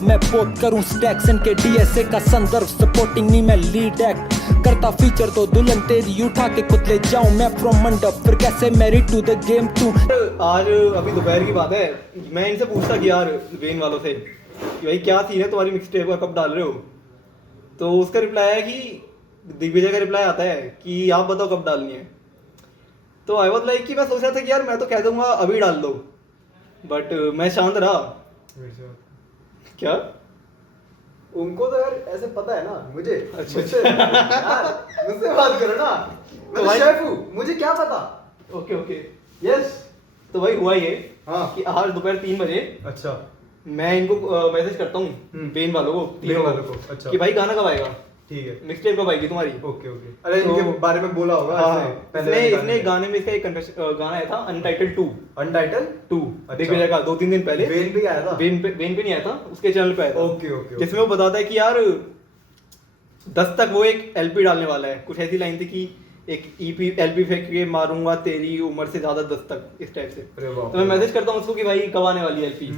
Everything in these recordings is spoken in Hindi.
अब मैं पोत करूं स्टैक्स इनके डीएसए का संदर्भ सपोर्टिंग नहीं मैं लीड एक्ट करता फीचर तो दुल्हन तेरी उठा के खुद ले जाऊं मैं फ्रॉम मंडप फिर कैसे married to the game too. आज अभी दोपहर की बात है, मैं इनसे पूछता कि यार वेन वालों से कि भाई क्या सीन है तुम्हारी मिक्स टेप का कब डाल रहे हो, तो उसका रिप्लाई है कि दिग्विजय का रिप्लाई आता है कि आप बताओ कब डालनी है। तो आई वाज लाइक कि मैं सोच रहा था कि यार मैं तो कह दूंगा अभी डाल दो, बट मैं शांत रहा। क्या उनको तो यार ऐसे पता है ना मुझे। अच्छा मुझसे बात करो ना, मैं तो शेफ हूँ, मुझे क्या पता। Okay okay yes. तो भाई हुआ ये हाँ कि आज दोपहर 3 बजे अच्छा मैं इनको मैसेज करता हूँ बेन वालों को, तीनों वालों को, अच्छा। कि भाई गाना कब आएगा, ठीक है, मिक्स टेप कब आएगी तुम्हारी। Okay okay. अरे तो- इनके बारे में बोला होगा हाँ ऐसे इसने गाने में इसका एक गाना आया था अनटाइटल 2 अनटाइटल 2 अच्छा। दिग्विजय का 2-3 दिन पहले वेन भी आया था। वेन पे नहीं आया था, उसके चैनल पे आया था। ओके ओके जिसमें वो बताता है कि यार 10 तक वो एक एलपी डालने वाला है, कुछ ऐसी लाइन थी कि एक ईपी एलपी फेंक के मारूंगा तेरी उम्र से ज्यादा 10 तक, इस टाइप से। अरे बाप तो मैं मैसेज करता हूँ उसको कि भाई कब आने वाली है एलपी,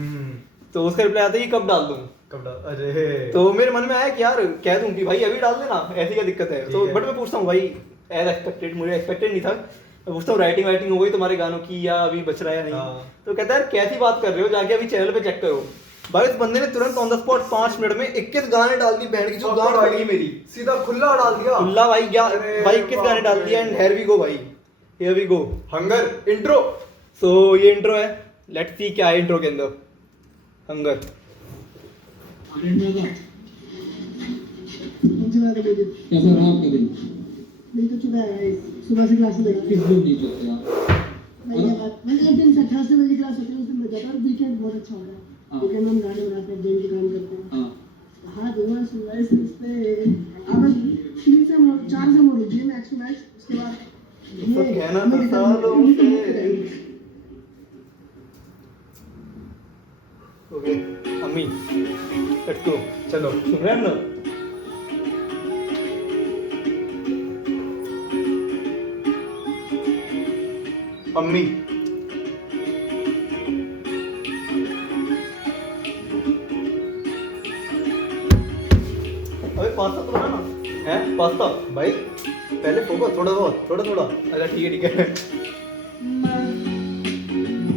तो उसका रिप्लाई आता है कि कब डाल दूं। कब डाल, अरे तो मेरे मन में आया कि यार कह दूं कि भाई अभी डाल देना, ऐसी क्या दिक्कत है। ठीक तो है। बट मैं पूछता हूँ भाई एज एक्सपेक्टेड, मुझे एक्सपेक्टेड नहीं था, मैं पूछता हूँ राइटिंग वाइटिंग हो गई तुम्हारे गानों की या अभी बच रहा है या नहीं। हाँ। तो कहता है यार कैसी बात कर रहे हो, जाके अभी चैनल पे चेक करो। भाई इस बंदे ने तुरंत ऑन द स्पॉट 5 मिनट में 21 गाने डाल दी, बैंड की जो गान पड़ गई मेरी सीधा खुला डाल दिया। खुला भाई क्या अरे भाई 21 गाने डाल दिया। एंड हियर वी गो भाई, here we go hunger intro. So ये इंट्रो है, लेट्स सी क्या है इंट्रो के अंदर। हंगर कैसा रहा आपका दिन? दिन तो चुका है सुबह से क्लास लगी। किस दिन नहीं चलते आप? मैं एक दिन से थर्सडे वाली क्लास होती है उस दिन मैं जाता हूँ। वीकेंड बहुत अच्छा हो रहा है, वीकेंड में हम गाने बनाते हैं, दिन के काम करते हैं। हाँ हाँ दूंगा सुबह इस पे अब 3 से 4 से मोड़ दिए मैक्स टू मैक्स। उसके बाद सब कहना था सालों से। ओके अम्मी लेट्स गो, चलो सुन रहे हैं ना। अम्मी अबे पास्ता तो बना ना है, पास्ता भाई पहले फोकस थोड़ा बहुत थोड़ा थोड़ा। अच्छा ठीक है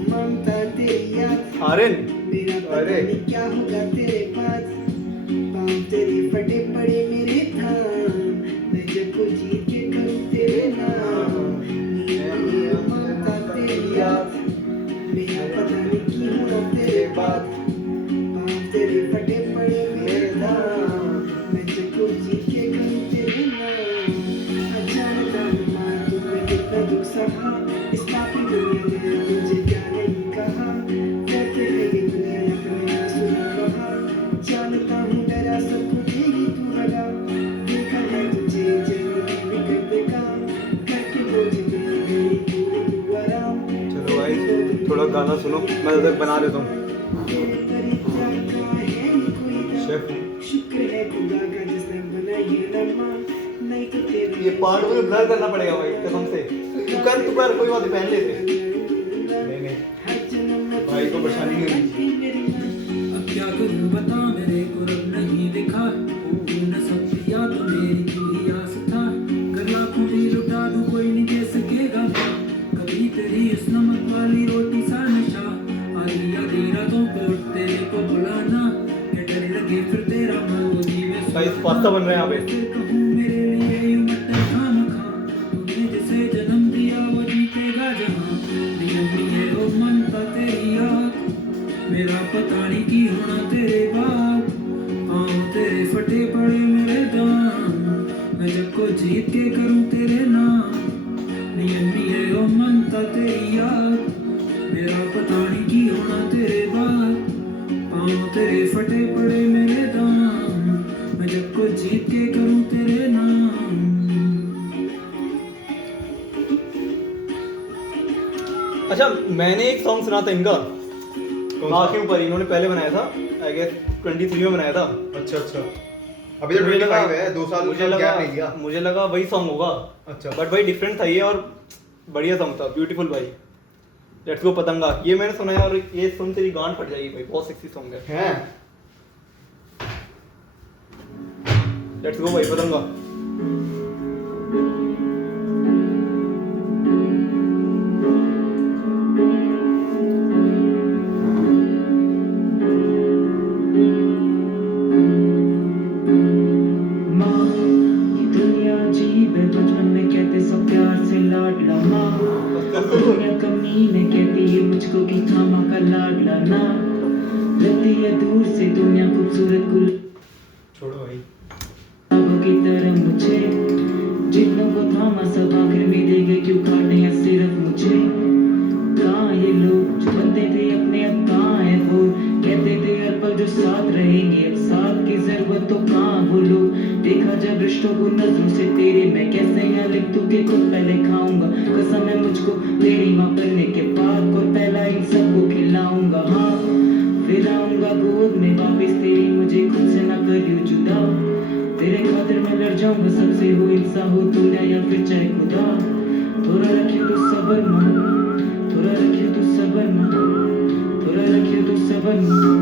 ममता तेरी याद आर्यन मेरा पता अरे। नहीं क्या होगा तेरे पास। पाँव तेरे फटे पड़े मेरे थाम, मैं जब को जीत के करूँ तेरे नाम। मेरा ममता तेरी याद मेरा पता नहीं क्या होगा तेरे पास। पाँव तेरे फटे पड़े मेरे थाम, मैं जब को जीत के करूँ तेरे नाम। अचानक मार तुम्हें कितना दुख सहा, इस पापी दुनिया में तुझे क्या नहीं कहा। करते हैं ये दुनिया अपना सुना रहा, जानता हूँ डरा सबको देगी तू भगा। देखा है तुझे जिंदगी में करते काम, करके बोझ में गई तू आराम। चलो भाई थोड़ा गाना सुनो, मैं उधर बना लेता हूँ। तेरे परित्याग का है ये कोई दाम। शेफ। शुक्र है खुदा का जिसने बनाई ये लम्हा, नहीं तो तेरे ये पार्ट मुझे ब्लर करना पड़ेगा भाई कसम से। तू कर कोई बात नहीं, पहन लेते। नहीं भाई को परेशानी नहीं हुई। अब क्या करूं बता, मेरे को रब नहीं दिखा। तूने सब दिया तो मेरी तू ही आस था। कर लाखों भी लुटा दूं कोई नहीं दे सकेगा। कभी तेरी इस नमक वाली रोटी सा नशा, आधी आधी रातों को तेरे को बुलाना। के डर लगे फिर तेरा मन जीवे भाई पास्ता बन रहा है यहाँ पे। कहूं मेरे लिए ये मटर खाम खा। तूने जिसे जन्म दिया वो जीतेगा जहां। दिल में वो मनता तेरी याद, मेरा पता नहीं की होना तेरे बाद। पाँव तेरे फटे पड़े मेरे दाम, मैं जब को जीत के करूं तेरे नाम। नियम ये ओ मनता तेरी याद, मेरा पता नहीं की होना तेरे बाद। पाँव तेरे फटे पड़े मेरे दाम, मैं जब को जीत के करूं तेरे नाम। अच्छा मैंने एक सॉन्ग सुना था इनका आंखें ऊपर, इन्होंने पहले बनाया था आई गेस 23 में बनाया था। अच्छा अच्छा, अभी तो 25 है, 2 साल मुझे लगा गैप नहीं दिया। मुझे लगा वही सॉन्ग होगा। अच्छा। बट भाई डिफरेंट था ये और बढ़िया सॉन्ग था, ब्यूटीफुल भाई। लेट्स गो पतंगा, ये मैंने सुना है और ये सुन तेरी गांड फट जाएगी भाई, बहुत सेक्सी सॉन्ग है। हैं लेट्स गो भाई, पतंगा। माँ ये दुनिया अजीब है, बचपन में कहते सब प्यार से लाडला माँ, अब दुनिया कमीने कहती है मुझको कि थामा का लाडला ना, लगती है दूर से दुनिया खूबसूरत गुल छोड़ो भाई। की तरह मुझे, जितनों को थामा सब आखिर में दे गए, क्यों काटे हैं सिर्फ मुझे। कहाँ ये लोग जो बनते थे अपने, अब कहाँ है वो, कहते थे हर पल जो साथ रहेंगे, अब साथ की जरूरत तो कहाँ वो लोग। देखा जब रिश्तों को नजरों से तेरे, मैं कैसे यहाँ लिख तू के खुद पहले खाऊंगा, कसम है मुझको तेरी माँ बनने के बाद, और पहला इन सबको खिलाऊंगा। हाँ फिर आऊंगा गोद में वापिस तेरी, मुझे खुद से ना करियो जुदा, तेरे खातिर मैं लड़ जाऊंगा सबसे, हो इंसान हो दुनिया या फिर चाहे खुदा। थोड़ा रखियो तू सबर माँ, थोड़ा रखियो तू सबर माँ, थोड़ा रखियो तू सबर माँ।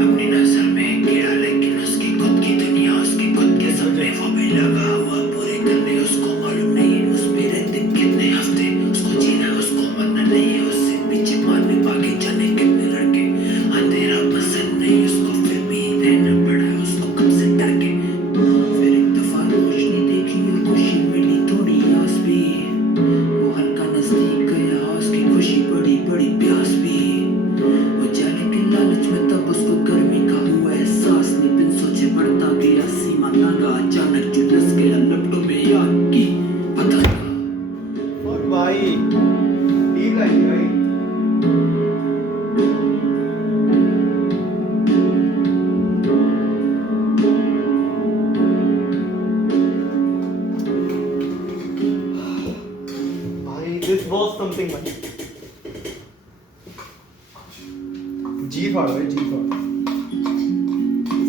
अपनी नजर में कीड़ा लेकिन उसकी खुद की दुनिया, उसके खुद के सपने, वो भी लगा हुआ पूरे करने, उसको मालूम नहीं उस पे रहते कितने हफ्ते, उसको जीना उसको मरना नहीं है, उससे पीछे मारने भागे जाने कितने लड़के, अंधेरा पसंद नहीं उसको फिर भी रहना पड़ा उसको कब से डर के। फिर एक दफा रोशनी देखी और खुशी मिली थोड़ी आस भी, वो हल्का नजदीक गया उसकी खुशी बड़ी बड़ी प्यास भी, वो जाने के लालच में तब उसको गर्मी का हुआ एहसास, नहीं बिन सोचे बढ़ता गया सीमा नागा, अचानक झुलस गया लपटों में याद की पतंगा। फक भाई, डीप लाइन भाई। भाई दिस वाज समथिंग भाई। जी फाड़ भाई, जी फाड़।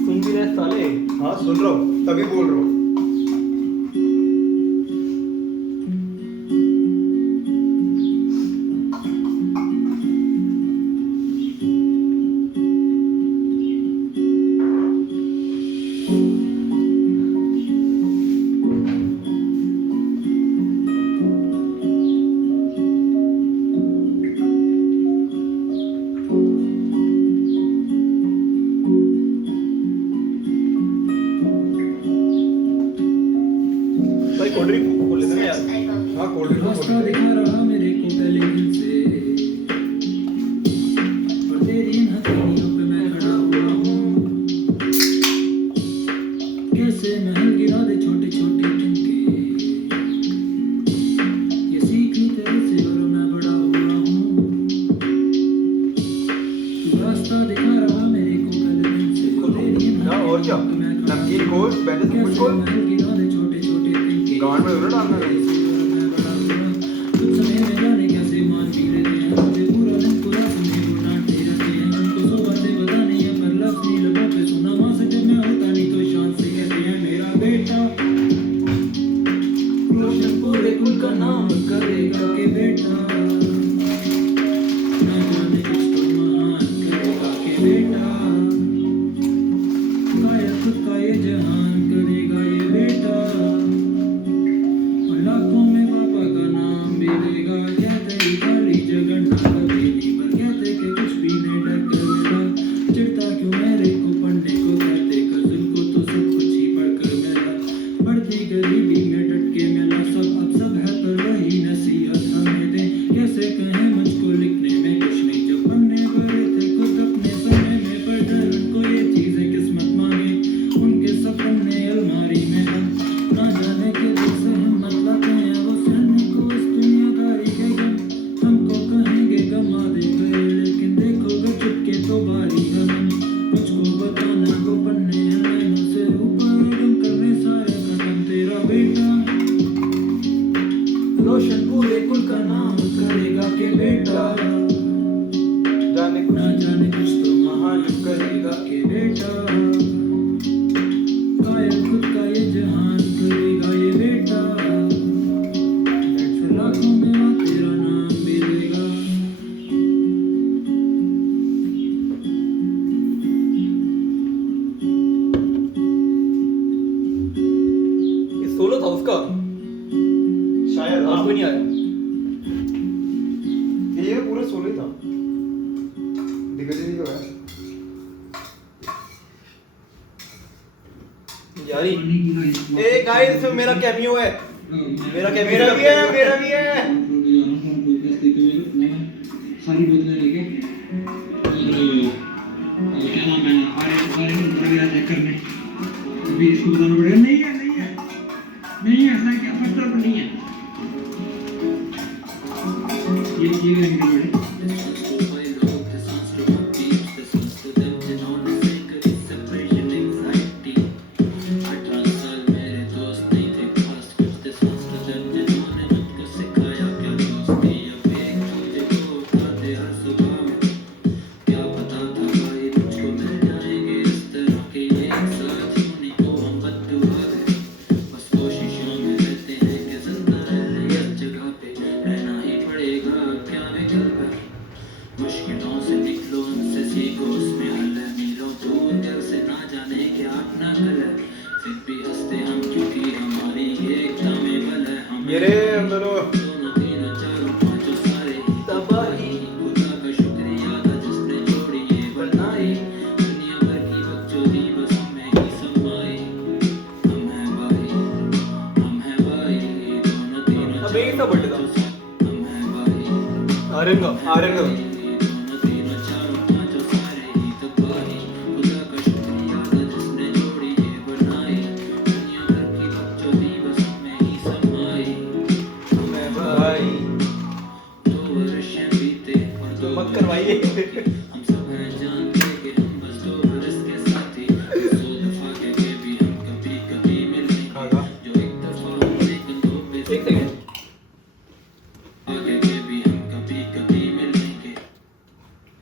सुन भी रहे साले। हाँ सुन रहा हूँ, तभी बोल रहा हूँ। भाई कोल्ड ड्रिंक खोल लेते हैं यार। हाँ कोल्ड ड्रिंक रास्ता दिखा रहा मेरे को पहले दिन से, और तेरी इन हथेलियों पे मैं खड़ा हुआ हूँ, कैसे महल गिरा दे छोटे छोटे तिनके, ये सीख ली तेरे से और मैं बड़ा हुआ हूँ। तू रास्ता दिखा रहा मेरे को पहले दिन से, तेरी इन हाँ, और क्या? हथेलियों पे मैं खड़ा नमकीन हूँ, घोल, पहले से कुछ कैसे घोल। महल गिरा दे छोटे छोटे तिनके, गांड में जरूर डालना है। कुछ समय में जाने कैसे मान भी लेते हैं, मुझे पूरा दिन पूरा समय वो डांटते रहते हैं, उनको सौ बातें बतानी है पर लफ्ज़ नहीं लबों पे सुना, माँ से जब मैं होता नहीं तो शान से कहते हैं मेरा बेटा रोशन पूरे कुल का नाम करेगा के बेटा, न जाने कुछ तो महान करेगा के बेटा, काया खुद का ये जहान करेगा ये बेटा, लाखों में पापा का नाम भी लेगा, क्या तेरी खाली जगह यार ए गाइस इसमें मेरा कैमियो है मेरा भी है सारी बोतलें लेके क्या नाम है आर्य ऊपर गया चेक करने अभी इसको बताना पड़ेगा नहीं है ऐसा क्या फर्स्ट तरफ नहीं है ये निकल मेरे अंदर आर्यन मत करवाइए हम सब हैं जानते कि हम बस 2 बरस के साथी 100 दफा कह के भी हम कभी मिलेंगे जो एक दफा हमने कंधों पे एक सेकंड आगे के भी हम कभी मिलेंगे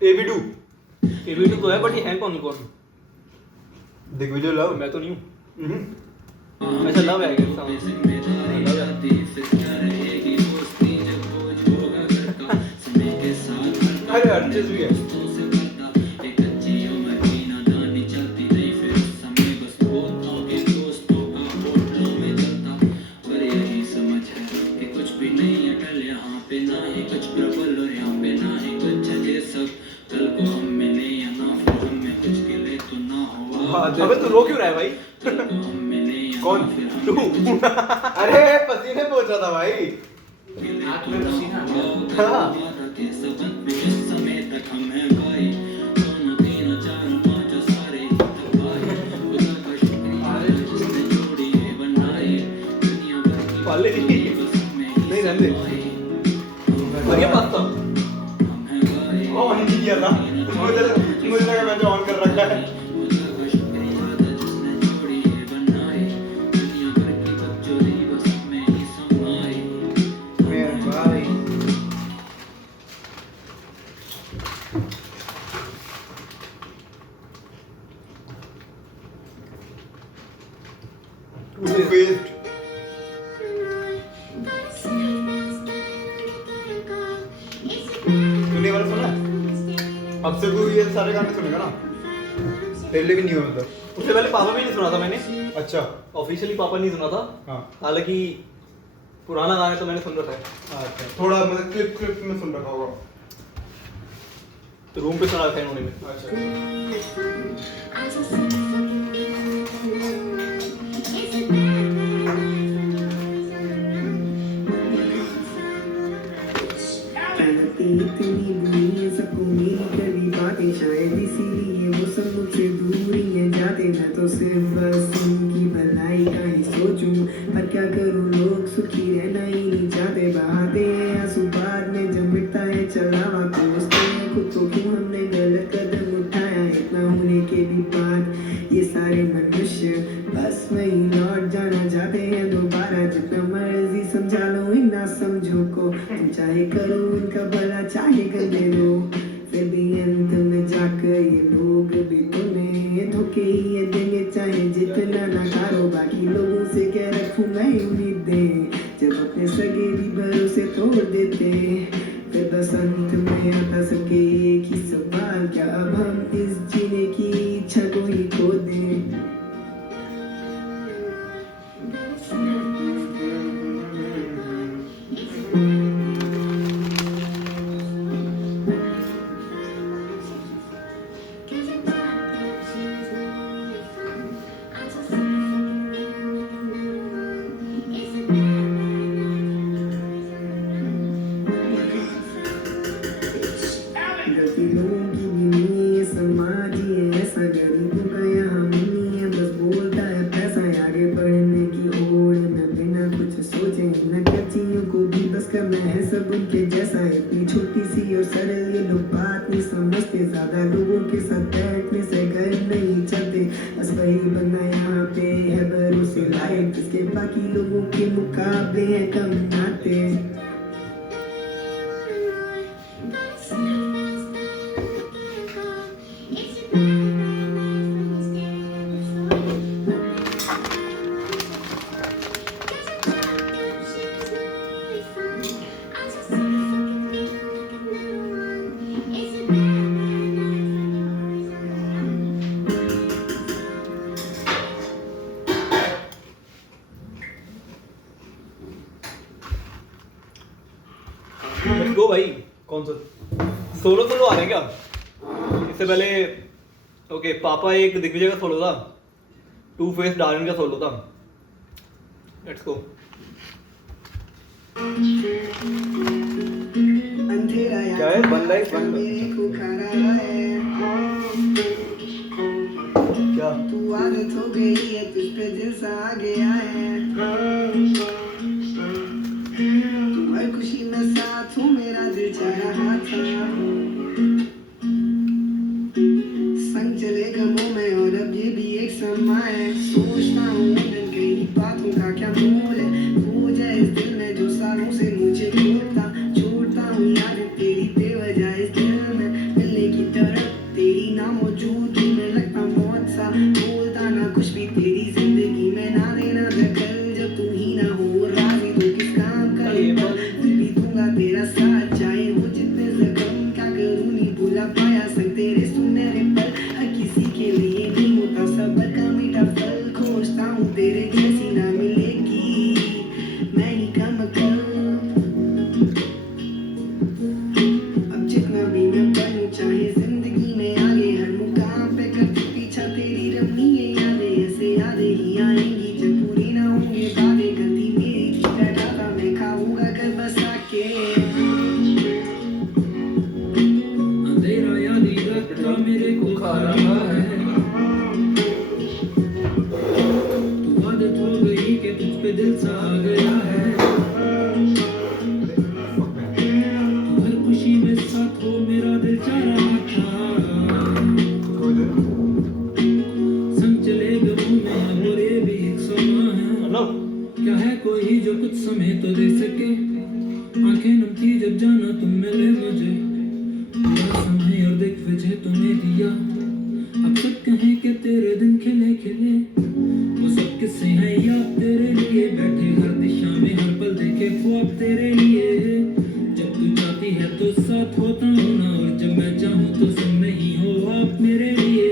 एबी2 तो है बट ये है कौन दिग्विजय लव मैं तो नहीं हूँ अच्छा लव है क्या जिम्मेदारी आती फिर क्या रहेगी दोस्ती जब बोझ होगा घर का समय के साथ अरे अर्चेस भी है दोस्तों से बढ़ता एक अच्छी उम्र की नादानी चलती नहीं फिर उस समय बस दोस्तों के दोस्तों का होटलों में चलता पर यही समझ है कि कुछ भी नहीं है कल यहाँ पे ना ही कुछ प्रबल और यहाँ पे ना ही कुछ अजय सब कल को हम में नहीं है ना फिर हम में कुछ के लिए तो ना हुआ अबे तू रो क्यों रहा है भाई कल को हम में नहीं है कौन? ना फिर हम तू में कुछ अरे पसीने पोंछ रहा था भाई हाथ में पसीना हाँ। के सबक पे इस समय तक हम हैं भाई दोनों तीनों चारों पांचों सारे ही तो भाई खुदा का शुक्रिया जिसने जोड़ी ये बनाई दुनिया भर की पाले बस में ही नहीं रहने समाई और ये बात तो हम हैं भाई ऑन नहीं किया था मुझे लगा मैंने ऑन कर रखा है खुदा का शुक्रिया जिसने जोड़ी ये बनाई दुनिया भर की बकचोदी बस में ही समाई मेरे भाई Toothpaste. तूने वाला सुना? अब से तू ये सारे गाने सुनेगा ना? पहले भी नहीं हुआ था। उससे पहले पापा भी नहीं सुना था मैंने अच्छा ऑफिशियली पापा नहीं सुना था हाँ हालांकि पुराना गाना तो मैंने सुन रखा है अच्छा थोड़ा मतलब क्लिप में सुन रखा होगा तो रूम पे सुना रखा है इन्होंने भी। अच्छा जानती इतनी बुरी है सबको मेरी कभी बातें शायद इसीलिए वो सब मुझसे दूर ही है जाते मैं तो सिर्फ बस उनकी भलाई का ही सोचूं पर क्या करूं लोग सुखी रहना ही नहीं चाहते बहाते हैं आंसू बाद में जब मिटता है चलावा कोसते हैं खुद को क्यों हमने गलत कदम उठाया इतना होने के भी बाद ये सारे मनुष्य बस वही लौट जाना चाहते हैं दोबारा जितना मर्जी समझा लो इन ना समझो को तुम चाहे करो इनका भला चाहे कर दे दो फिर भी अंत में जाकर ये लोग भी तुम्हें धोखे ही ये देंगे चाहे जितना नकारो बाकी लोगों से क्या रखूं मैं उम्मीदें जब अपने सगे भी भरोसे तोड़ देते फिर बस अंत में आता सके एक ही सवाल क्या अब हम इस जीने की इच्छा को ही खो दें है ऐसा गरीबों का यहाँ मनी है बस बोलता है पैसा आगे बढ़ने की होड़ में बिना कुछ सोचे न कच्चियों को भी बस करना है सब उनके जैसा है इतनी छोटी सी और सरल ये लोग बात नहीं समझते ज्यादा लोगों के साथ बैठने से घर नहीं चलते बस वही बंदा यहाँ पे है भरोसे लायक जिसके बाकी लोगों के मुकाबले हैं कम नाते लेट्स गो भाई। कौन सा सोलो सोलो आ रहे हैं क्या? इससे पहले ओके पापा एक दिग्विजय का सोलो था, टू फेस डार्विन का सोलो था। Let's go. अंधेरा क्या है? One life, one मेरे को खा रहा है क्या तू आदत हो गई है तुझ पे दिल सा आ गया है तू हर खुशी में साथ हो मेरा दिल चाह रहा था संग चले गमों में और अब ये भी एक समा है सोचता हूँ उन कई बातों का क्या मोल है वो जाए इस दिल में जो सालों से मुझे छोड़ता हूँ यार तेरी बेवजह इस दिल में मिलने की तरफ तेरी ना मौजूदगी में लगता मौत सा बोलता ना कुछ भी तेरी जिंदगी में ना देना दखल जब तू ही ना हो राजी तो किस काम का ये बल फिर भी दूंगा तेरा साथ चाहे हो जितने जख्म क्या करूँ नहीं भूला पाया संग तेरे सुनहरे पल हर किसी के लिए नहीं होता सबर का मीठा फल खोजता हूँ तेरे जैसी ना मिलेगी मैं ही कम कर अब जितना भी मैं बनूं चाहे जिंदगी में आगे हर मुकाम पे करती पीछा तेरी रमणीय यादें ऐसे यादें ही आएंगी जब पूरी ना होंगे बातें गलती मेरी थी बैठा था मैं खाऊंगा घर बसा के अंधेरा याद ही रखता मेरे को खा रहा है तू आदत हो गई कि तुझ पे दिल सा आ गया है तू हर खुशी में साथ हो मेरा दिल चाह रहा था संग चले गमों में अब और ये भी एक समा है हेलो क्या है कोई जो कुछ समय तो दे सके आंखें नम थी जब जाना तुम मिले मुझे पूरा समय और दिग्विजय तुम्हें दिया अब सब कहें कि तेरे दिन खिले खिले वो सब किस्से हैं याद तेरे लिए बैठे हर दिशा में हर पल देखे ख्वाब तेरे लिए जब तू चाहती है तो साथ होता हूँ ना और जब मैं चाहूँ तो तुम नहीं हो आप मेरे लिए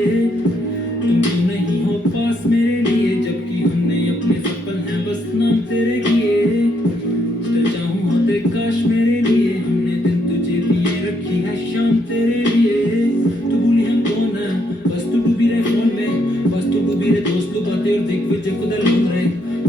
तुम क्यों नहीं हो पास मेरे लिए जबकि हमने अपने सपन हैं बस नाम तेरे किए जितना चाहूँ होते काश मेरे लिए हमने दिन तुझे दिए रखी है शाम तेरे लिए तू भूली हम कौन है बस तू डूबी रहे फोन में बस तू डूबी रहे दोस्त लोग बातें और दिग्विजय खुद ढूंढ रहे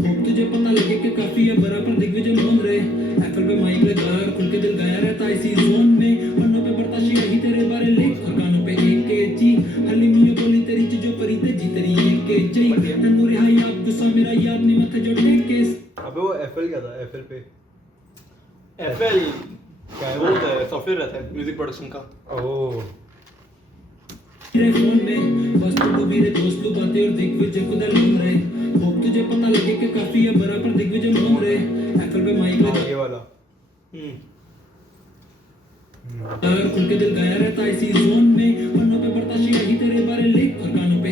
होप तुझे पता लगे कि काफी है बराबर दिग्विजय ढूंढ रहे एफएल पे माइक लगा और खुल के दिल गाया रहता है इसी जोन में पन्नों पे बढ़ता रही तेरे बारे लिख और कानों पे एक के जी हलीमियों बोली तेरी चीजों परी ते जी तेरी एक के जी तन्नू रिहाई आप गुस्सा मेरा याद नहीं मत जो टेक केस अबे वो एफएल क्या था एफएल पे एफएल क्या है वो सॉफ्टवेयर रहता है म्यूजिक प्रोडक्शन का। ओह तेरे फोन में बस तू डूबी रहे दोस्त लोग बातें और दिग्विजय खुद ढूंढ रहे होप तुझे पता लगे कि काफी है बराबर दिग्विजय ढूंढ रहे एफएल पे माइक लगा ये वाला और खुल के दिल गाया रहता है इसी जोन में पन्नों पे बढ़ता रही तेरे बारे लिख और कानों पे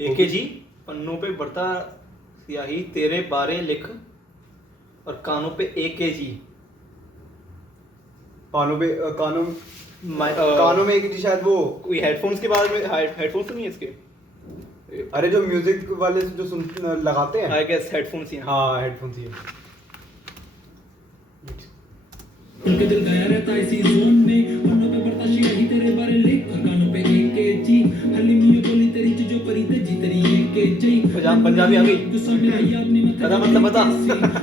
एक के जी पन्नों पे बढ़ता स्याही तेरे बारे लिख और कानों पे AKG कानों में एक शायद वो कोई हेडफोन्स के बारे में हेडफोन्स तो नहीं है इसके? अरे जो म्यूजिक वाले जो सुन लगाते हैं आई गेस हेडफोन्स ही हैं। हाँ हेडफोन्स ही है उनके दिल गाया रहता है इसी जोन में पन्नों पे बढ़ता रही तेरे बारे लिख और कानों पे AKG हलीमियों बोली तेरी चीजों परी ते जी तेरी AKG पंजाबी आ गई गुस्सा मेरा याद नहीं मत पता मतलब बता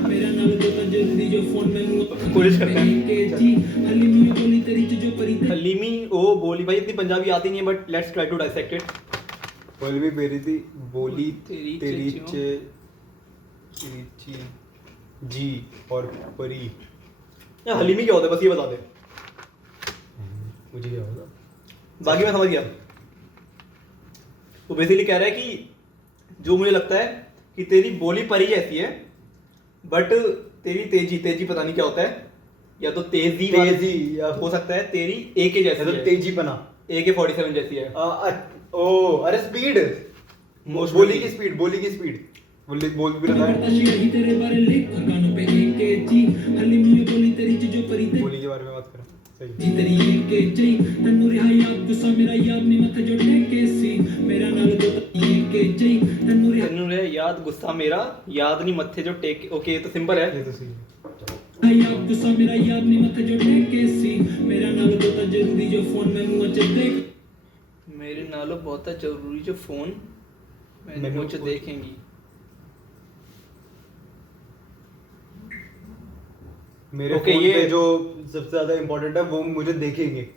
मेरा नाम होता जल्दी जो फोन में कोशिश करते हैं। AKG हलीमियों बोली तेरी चीजों परी ते हलीमी ओ बोली बोली भाई इतनी पंजाबी आती नहीं है but let's try to dissect it बोली भी मेरी थी बोली तेरी तेरी चीज़ों। ची जी और परी या हलीमी क्या होता है बस ये बता दे मुझे क्या होगा बाकी मैं समझ गया वो बेसिकली कह रहा है कि जो मुझे लगता है कि तेरी बोली परी ऐसी है बट तेरी तेजी तेजी पता नहीं क्या होता है या तो तेजी तेजी या हो सकता है तेरी AK जैसी तो है तेजी बना AK-47 जैसी है ओ अरे स्पीड Most बोली probably. की स्पीड बोली की स्पीड बोल भी रहा है बर्दाश्त यही तेरे बारे लिख कानों पे एक जी हलीमी में बोली तेरी चीजों परी ते बोली के बारे में बात करें सही जी तेरी एक जी तन्नू रिहा याद गुस्सा मेरा याद नहीं मत जो टेके सी मेरा नाल दो एक जी तन्नू रिहा तन्नू रे याद गुस्सा मेरा याद नहीं मत्थे जो टेक ओके तो सिंपल है ये तो सही है याद गुस्सा मेरा याद नहीं मत जो टेके सी मेरा नाल दो जरूरी जो फोन मैनू अचे देख मेरे नालों बहुत जरूरी जो फोन मैंने मैनू मुझे पूछ- देखेंगी मेरे Okay, फोन ये- पे जो सबसे ज्यादा इम्पोर्टेंट है वो मुझे देखेंगे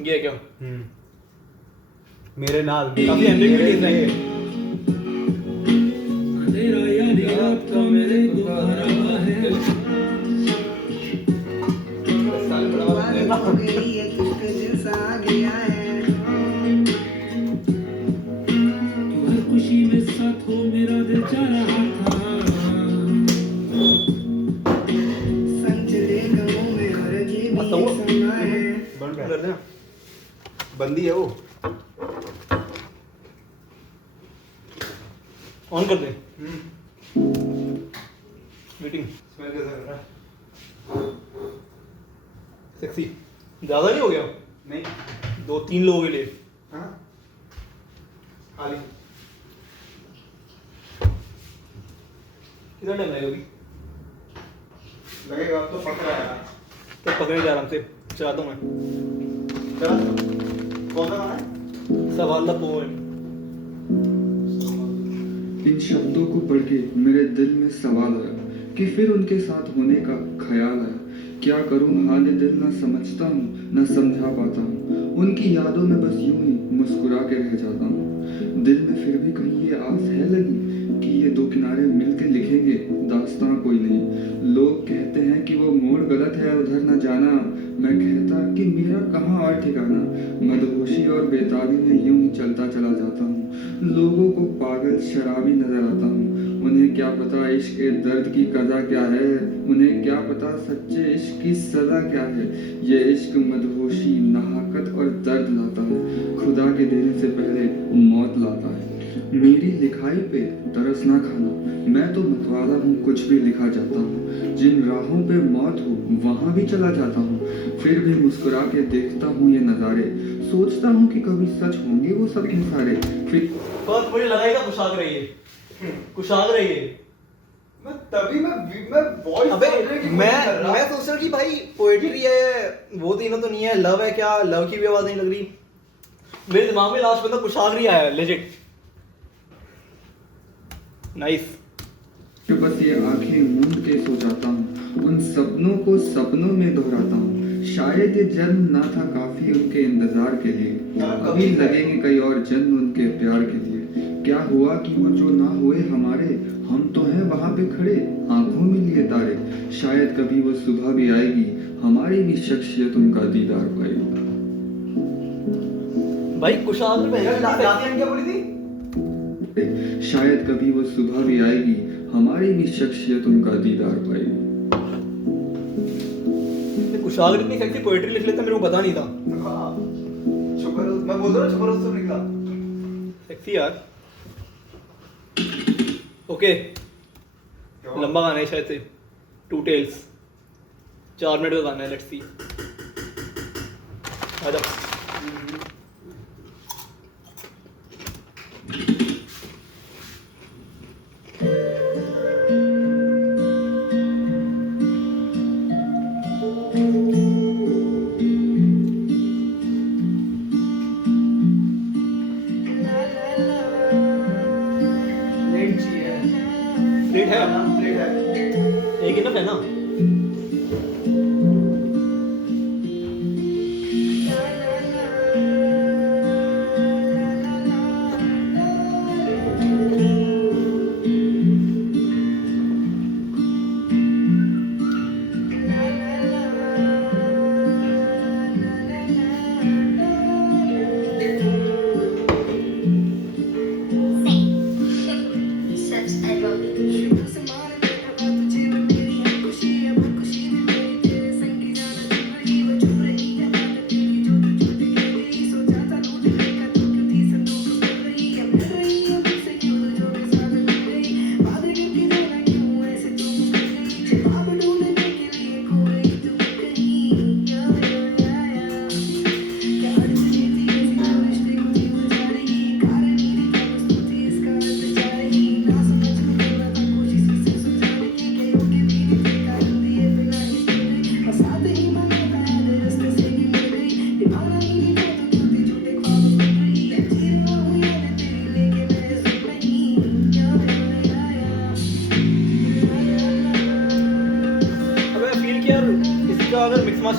ये है क्या मेरे नाल काफी ambiguous है ये। अंधेरा याद याद का मेरे दोबारा है आदत हो गई है तुझपे दिल सा गया है तू हर खुशी में साथ हो मेरा दिल चाह रहा था संग चले गमों में और ये भी मस्त हुआ। समा है बंद कर कर देना बंदी है वो ऑन कर दे मीटिंग स्मेल कैसा कर रहा है सेक्सी ज्यादा नहीं हो गया नहीं 2-3 लोगों के लिए हाँ खाली कितना टाइम लगेगा अभी लगेगा अब तो पक रहा है तो पकड़े जा आराम से चलाता हूँ मैं चला कौन सा गाना है सवाल द पोएम इन शब्दों को पढ़ के मेरे दिल में सवाल आया कि फिर उनके साथ होने का ख्याल आया क्या करूं हाल दिल ना समझता हूँ न समझा पाता हूँ उनकी यादों में बस यूं ही मुस्कुरा के रह जाता हूँ दिल में फिर भी कहीं ये आस है लगी कि ये दो किनारे मिलके लिखेंगे दास्तां कोई नहीं लोग कहते हैं कि वो मोड़ गलत है उधर न जाना मैं कहता कि मेरा कहाँ और ठिकाना मदहोशी और बेताबी में यूं ही चलता चला जाता हूँ लोगों को पागल शराबी नजर आता हूँ उन्हें क्या पता इश्क के दर्द की कजा क्या है उन्हें क्या पता सच्चे इश्क की सजा क्या है ये इश्क मदहोशी नहाकत और दर्द लाता है खुदा के देने से पहले मौत लाता है मेरी लिखाई पे तरस ना खाना मैं तो मतवाला हूँ कुछ भी लिखा जाता हूँ जिन राहों पे मौत हो वहाँ भी चला जाता हूँ फिर भी मुस्कुरा के देखता हूँ ये नज़ारे सोचता हूँ कि कभी सच होंगे वो सब सारे फिर फर्स्ट मुझे लगा था कुशाग रही है कुशाग रही है मैं तभी मैं वॉइस अबे मैं सोच रहा कि भाई पोएट्री है वो तीनों तो नहीं है लव है क्या लव की भी आवाज नहीं लग रही मेरे दिमाग में लास्ट बंदा कुशाग रही आया लेजिट नाइस बस ये आंखें मूंद के सो जाता हूँ उन सपनों को सपनों में दोहराता हूँ शायद ये जन्म ना था काफी उनके इंतजार के लिए अभी लगेंगे कई और जन्म उनके प्यार के लिए क्या हुआ कि वो जो ना हुए हमारे हम तो हैं वहाँ पे खड़े आंखों में लिए तारे शायद कभी वो सुबह भी आएगी हमारी भी शख्सियत उनका दीदार पाएगी भाई कुशाग में क्या बोली थी शायद कभी वो सुबह भी आएगी हमारी भी शख्सियत उनका दीदार पाएगी कुशाग इतनी सेक्सी पोएट्री लिख लेता मेरे को पता नहीं था शुक्र मैं बोल रहा हूँ शुक्र उससे निकला सेक्सी यार ओके लंबा गाना है शायद से 2 टेल्स 4 मिनट का गाना है लेट्स सी आजा प्लेट है प्लेट है एक इनफ है ना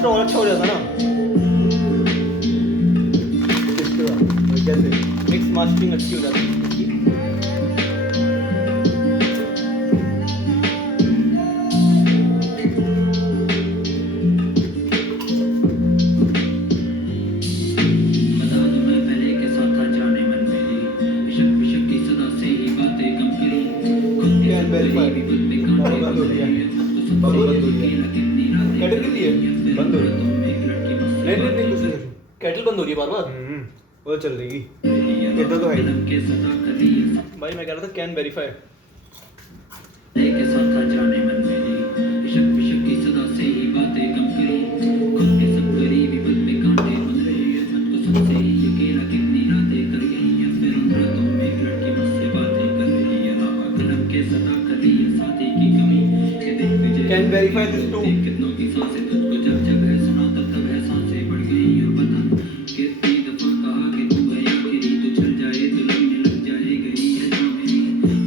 मास्टर और अच्छा हो जाता ना। कैसे मिक्स मास्टरिंग अच्छी हो जाती है उसकी। बता दूं मैं पहले के साथ था जाने मन मेरी विशक विशक की सदा से ही बातें कम करी खुद के Can verify. भी खुद पे कांटे बंद हो गया। बंद बंद हो गया। कितनी रातें कैटल कितनी है? बंद हो गया। तुम एक लड़की बस नहीं कुछ नहीं कैटल बंद हो रही है बार बार। वो तो चल रही इतना तो है ही। के सदा करी भाई मैं कह रहा था कैन वेरीफाई। के साथ था जाने मन मेरी विशक विशक की सदा से ही बातें कम करी खुद के सब करीबी पल पे कांटे बन रहे रात को सबसे ही अकेला कितनी रातें कर गई है फिर उन रातों में एक लड़की मुझसे बातें कर रही है राह कलम के सदा करी है साथी की कमी के दिल पे Can verify this too. कितनों की सांसें तुझको जब जब है सुना तब तब है सांसें बढ़ गई और पता कितनी दफा कहा कि तू है आखिरी तू चल जाए तो लगने लग जाए गई है जा मेरी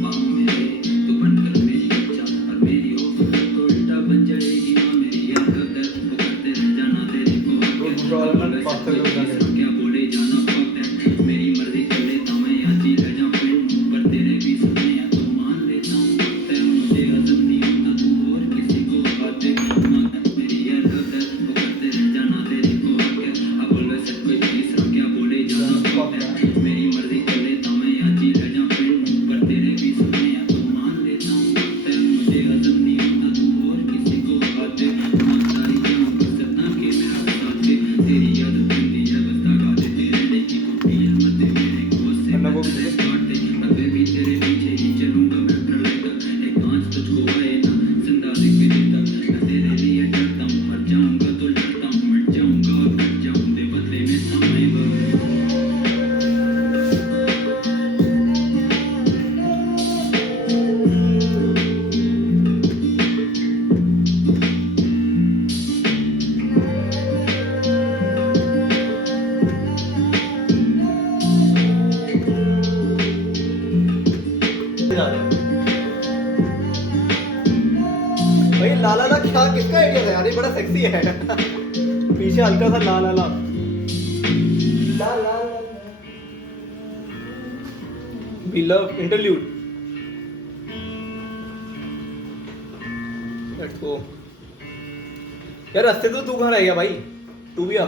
बाहों में रहे तू बनकर मेरी बच्चा और मेरी हो तो उल्टा बन जाएगी माँ मेरी याद का दर्द पुकारते रह जाना तेरे को दूसरा वाला ना बात कर रहे हो क्या बोले जाना वक्त है मेरी मर्जी कर लेता मैं आज ही रह जाऊं फिर पर तेरे भी सपने हैं तो मान लेता हूँ वक्त है मुझे हजम नहीं होता तू और किसी को बातें करना मेरी याद का दर्द पुकारते रह जाना तेरे को आके अब बोले सब कोई तीसरा क्या बोले जाना वक्त है मेरी मर्जी कर लेता मैं आज ही रह जाऊं फिर पर तेरे भी सपने हैं तो मान लेता हूँ वक्त है मुझे हजम नहीं होता तू और किसी को बातें मानता ही जाऊं सपना के मेरा साथ दे तेरी याद बंदी है बस लगा दे तेरे लेकी टूटी है मत दे मेरे को से अन्ना वो भी तेरे काट दे मैं भी तेरे पीछे ही चलूंगा मैं प्रलय तक एक आंच तुझको आए ना जिंदा दिख देता मैं तेरे लिए डरता हूँ मर जाऊंगा तो डरता हूँ मर जाऊंगा और मर जाऊं दे बदले में समय भर भाई लाला ला क्या किसका आइडिया था यार ये बड़ा सेक्सी है। पीछे हल्का सा ला ला ला ला ला ला we love interlude. Let's go. यार रास्ते तो तू कहाँ रह गया भाई? तू भी आ।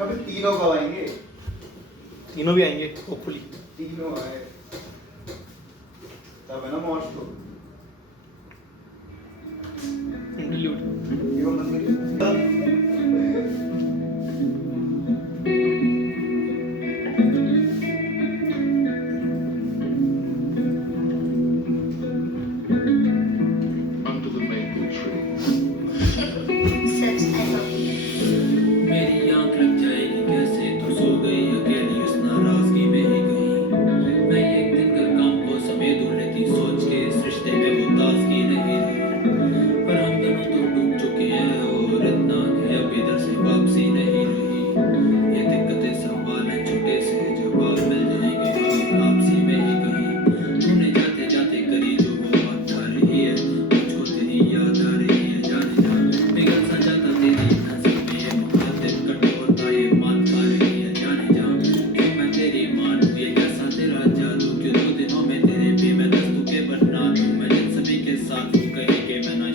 अबे तीनों कब आएंगे तीनों भी आएंगे होपफुली। तीनों आए तब है ना मॉर्स को इंटरल्यूड। ये वो under the maple tree. Says I love you. मेरी आँख लग जाएगी कैसे तो सो गई अकेली उस नाराजगी में ही गई मैं एक दिन कर काम को समेत उड़ती सोच के इस रिश्ते में वो ताजगी नहीं रही पर हम दोनों तो डूब चुके हैं और इतना कि अब इधर से वापसी नहीं रही ये दिक्कतें सवाल हैं छोटे से जवाब मिल जाएंगे आपसी में ही कहीं तूने जाते जाते करी जो वो बात आ रही है मुझको तेरी याद आ रही है जाने जा पिघल सा जाता तेरी नजर में ये मुकद्दर कठोरता ये मात खा रही है जाने जा क्यों मैं तेरी मानूं ये कैसा तेरा जादू क्यों 2 दिनों में तेरे पे मैं दस्तू के बना दूं मैं जिन सभी के साथ हूँ कहीं के मैं ना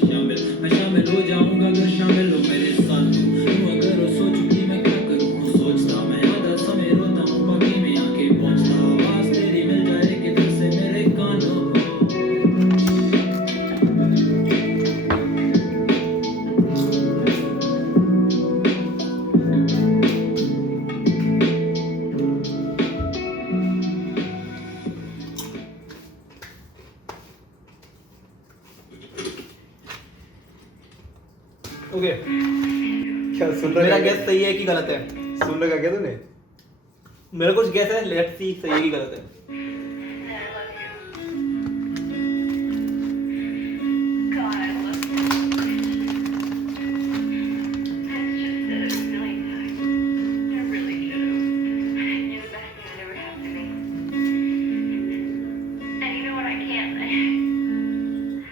मैं शामिल हो जाऊंगा अगर शामिल हो मेरे साथ तू अगर हो सोचूंगी मैं क्या करूँ सोचता मैं आधा समय रोता हूँ बाकी में आके पहुँचता आवाज तेरी मिल जाए किधर से मेरे कानों को ओके। क्या सुन मेरा रहा गैस सही है कि गलत है? सुन लगा क्या तूने मेरा कुछ गैस है, लेट्स सी सही है कि गलत है। I love you. God, I love you. I just said it a million times. I really should have. You know, that thing never happened to me. And you know what I can't say?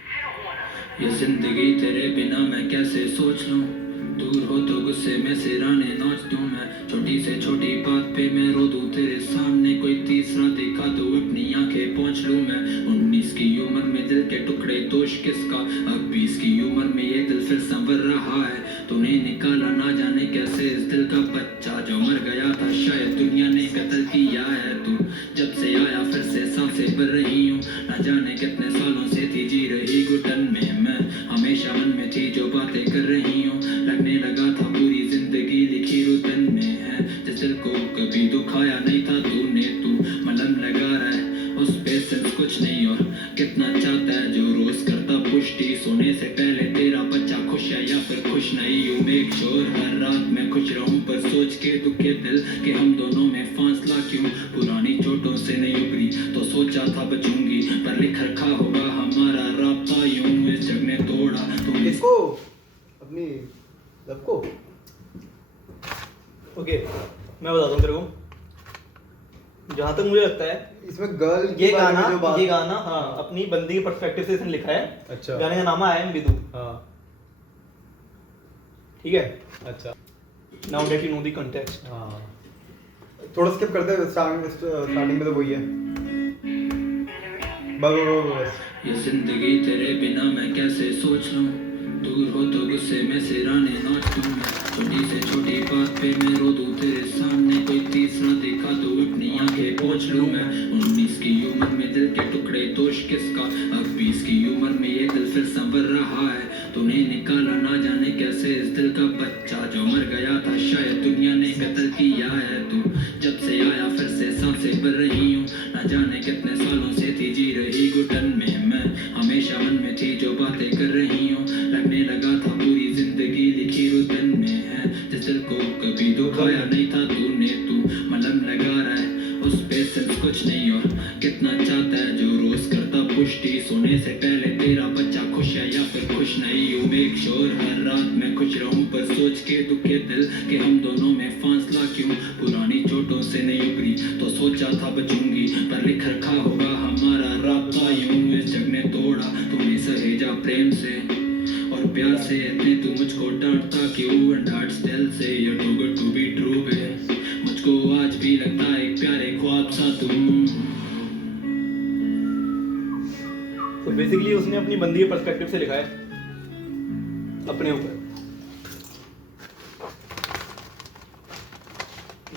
I don't want to live. ये जिंदगी तेरे बिना गुस्से में सिराने नोच दूं मैं, छोटी से छोटी बात पे मैं रो दूं तेरे सामने, कोई तीसरा दिखा तो अपनी आंखें पोंछ लूं मैं। 19 की उम्र में दिल के टुकड़े दोष किसका, अब 20 की उम्र में ये दिल फिर संवर रहा है, तूने निकाला ना जाने कैसे इस दिल का बच्चा जो मर गया था शायद दुनिया ने कत्ल किया है। तू जब से आया फिर से सांसें भर रही हूँ, ना जाने कितने सालों से थी जी रही घुटन में, मैं हमेशा मन में थी जो बातें कर रही हूँ, लगने लगा था पूरी जिंदगी लिखी रुतन में है, जिस दिल को कभी दुखाया नहीं था तूने, तू मलहम लगा रहा है उस पे सेंस कुछ नहीं, और कितना चाहता है जो रोज करता पुष्टि, सोने से पहले तेरा बच्चा खुश है या फिर खुश नहीं, यू मेक श्योर हर रात मैं खुश रहूं, पर सोच के दुखे दिल कि हम दोनों में फासला क्यों, पुरानी चोटों से नहीं उभरी तो सोचा था बचूंगी, पर लिख रखा होगा हमारा राब्ता यूं इस जग ने तोड़ा तुम किसको? अपनी लब को? ओके, मैं बताता हूँ तेरे को, जहाँ तक मुझे लगता है इसमें गर्ल ये गाना हाँ अपनी बंदी के पर्सपेक्टिव से इसने लिखा है। अच्छा। गाने का नाम है आई एम विदू। हाँ ठीक है, अच्छा। Now that you know the context. हाँ थोड़ा स्किप करते हैं, स्टार्टिंग में तो वही है। बस ये जिंदगी तेरे बिना मैं कैसे सोच लूं, दूर हो तो गुस्से में सिराने नोच दूं मैं, छोटी से छोटी बात पे मैं रो दूं तेरे सामने, कोई तीसरा देखा तो अपनी आंखें पोंछ लूं मैं। 19 की उम्र में दिल के टुकड़े दोष किसका, अब 20 की उम्र में ये दिल फिर संवर रहा है, तूने निकाला ना जाने कैसे इस दिल का बच्चा जो मर गया था शायद दुनिया ने कत्ल किया है। तू जब से आया फिर से सांसें भर रही हूँ, ना जाने कितने सालों से थी जी रही घुटन में, मैं हमेशा मन में थी जो बातें कर रही हूँ, लगने लगा था पूरी जिंदगी लिखी रुतन में है, जिस दिल को कभी दुखाया नहीं था तूने, तू मलहम लगा रहा है उस पे सेंस कुछ नहीं, और कितना चाहता है जो रोज करता पुष्टि, सोने से पहले तेरा बच्चा खुश है या फिर खुश नहीं, यू मेक श्योर हर रात मैं खुश रहूं, पर सोच के दुखे दिल कि हम दोनों में फासला क्यों, पुरानी चोटों से नहीं उभरी तो सोचा था बचूंगी, पर लिख रखा होगा हमारा राब्ता यूं इस जग ने तोड़ा तूने सहेजा प्रेम से और प्यार से, इतने तू मुझको डांटता क्यों, and heart still say you too good to be true bae, मुझको आज भी लगता है एक प्यारे ख्वाब सा तुम। तो बेसिकली उसने अपनी बंदी के पर्सपेक्टिव से लिखा है अपने ऊपर।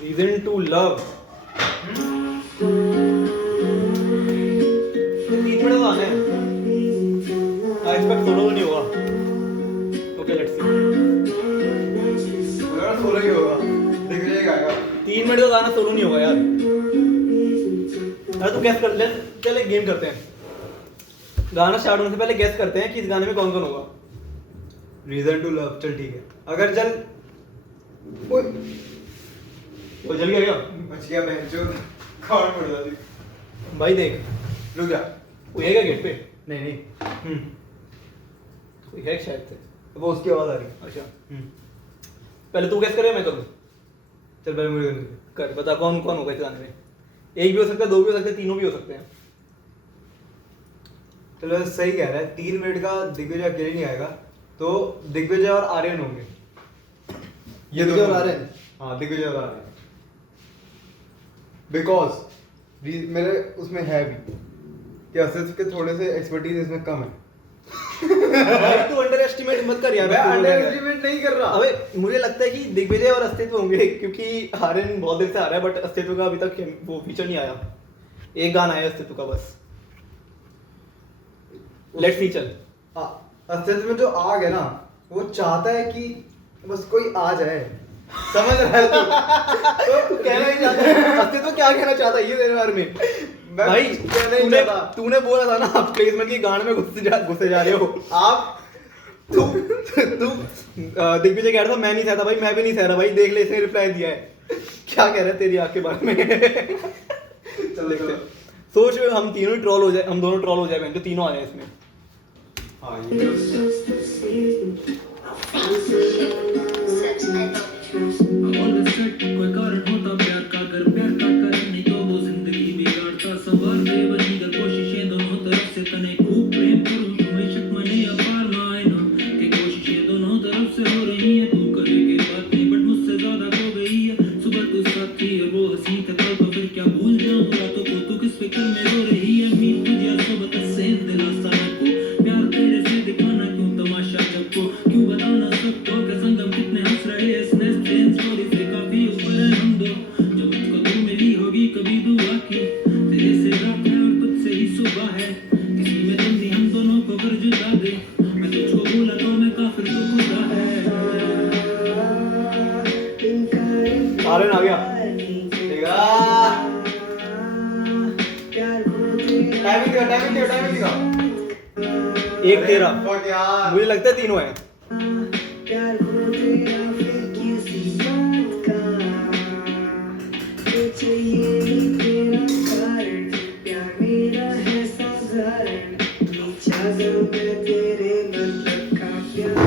रीजन टू लव 3 मिनट आने हैं, आई एक्सपेक्ट सोलो नहीं होगा। ओके लेट्स सी, अगर 16 ही होगा दिख जाएगा। 3 मिनट का गाना सोलो नहीं होगा यार। अरे तू गैस कर ले, चल एक गेम करते हैं, गाना स्टार्ट होने से पहले गैस करते हैं कि इस गाने में कौन कौन होगा। रीजन टू लव, चल ठीक है। अगर चल ओए वो जल गया क्या बच गया मैं जो कौन पड़ जाती। भाई? देख रुक जा, वो है क्या गेट पे? नहीं नहीं कोई है शायद से। वो उसकी आवाज आ रही है। अच्छा पहले तू गैस करे मैं करूँ? चल पहले मुझे करने दे। कर बता कौन कौन होगा इस गाने में। एक भी हो सकता है, दो भी हो सकते हैं, तीनों भी हो सकते हैं। चलो सही कह रहा है, 3 मिनट का दिग्विजय अकेले नहीं आएगा, तो दिग्विजय और आर्यन होंगे। ये दिग्विजय और दोनों। आर्यन? हाँ दिग्विजय और आर्यन, बिकॉज मेरे उसमें है भी कि अस्तित्व के थोड़े से एक्सपर्टीज इसमें कम है। भाई तू अंडर एस्टिमेट मत कर यार। मैं अंडरएस्टिमेट नहीं कर रहा। अबे मुझे लगता है कि दिग्विजय और अस्तित्व होंगे, क्योंकि आर्यन बहुत देर से आ रहा है, बट अस्तित्व का अभी तक वो फीचर नहीं आया। एक गाना आया अस्तित्व का बस। लेट्स सी चल। अस्तित्व में जो आग है ना, वो चाहता है कि बस कोई आ जाए, समझ रहा है तो कहना ही चाहता है अस्तित्व क्या कहना चाहता है ये तेरे बारे में? मैं भाई कहना ही चाहता। तूने बोला था ना प्लेसमेंट के गाने में घुसे जा रहे हो आप। तू दिग्विजय कह रहा था मैं नहीं सहता भाई, मैं भी नहीं सह रहा भाई, देख ले इसने रिप्लाई दिया है। क्या कह रहा है तेरी आग के बारे में? चल देखते हैं। सोच हम तीनों ट्रोल हो जाए, हम दोनों ट्रोल हो जाए, जो तीनों आ जाए इसमें। हाँ कोई कारण होता प्यार का, अगर प्यार का कारण नहीं तो वो जिंदगी बिगाड़ता, सवार बेवजह कर कोशिशें दोनों तरफ से तने खूब प्रेम करूं, तुम्हें शक मने अपार मायना कि कोशिशें दोनों तरफ से हो रही हैं, तू करे के बातें आर्यन आ गया टाइमिंग दिखा एक तेरा Fuck यार मुझे लगता है तीनों है प्यार हो तेरा फिर किसी बात का तो चाहिए तेरा कारण प्यार मेरा है साधारण नीचा मैं तेरे मतलब का प्यार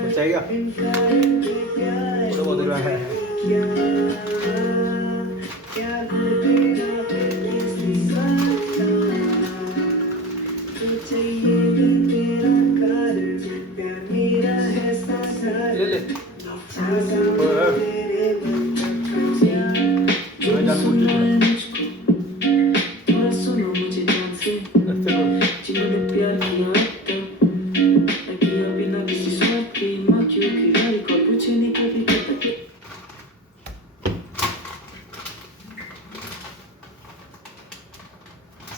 बचाएगा इनकार के प्यार तो बहुत है क्या प्यार हो तेरा फिर किसी बात का तो चाहिए तेरा कारण प्यार मेरा है साधारण ले ले तेरे मतलब का प्यार मैं जान बुझ रहा थोड़ा सुनो मुझे ध्यान से जिन्होंने प्यार किया तब किया बिना किसी स्वार्थ के माँ क्यों खिलाड़ी को पूछे नहीं कभी कहता कि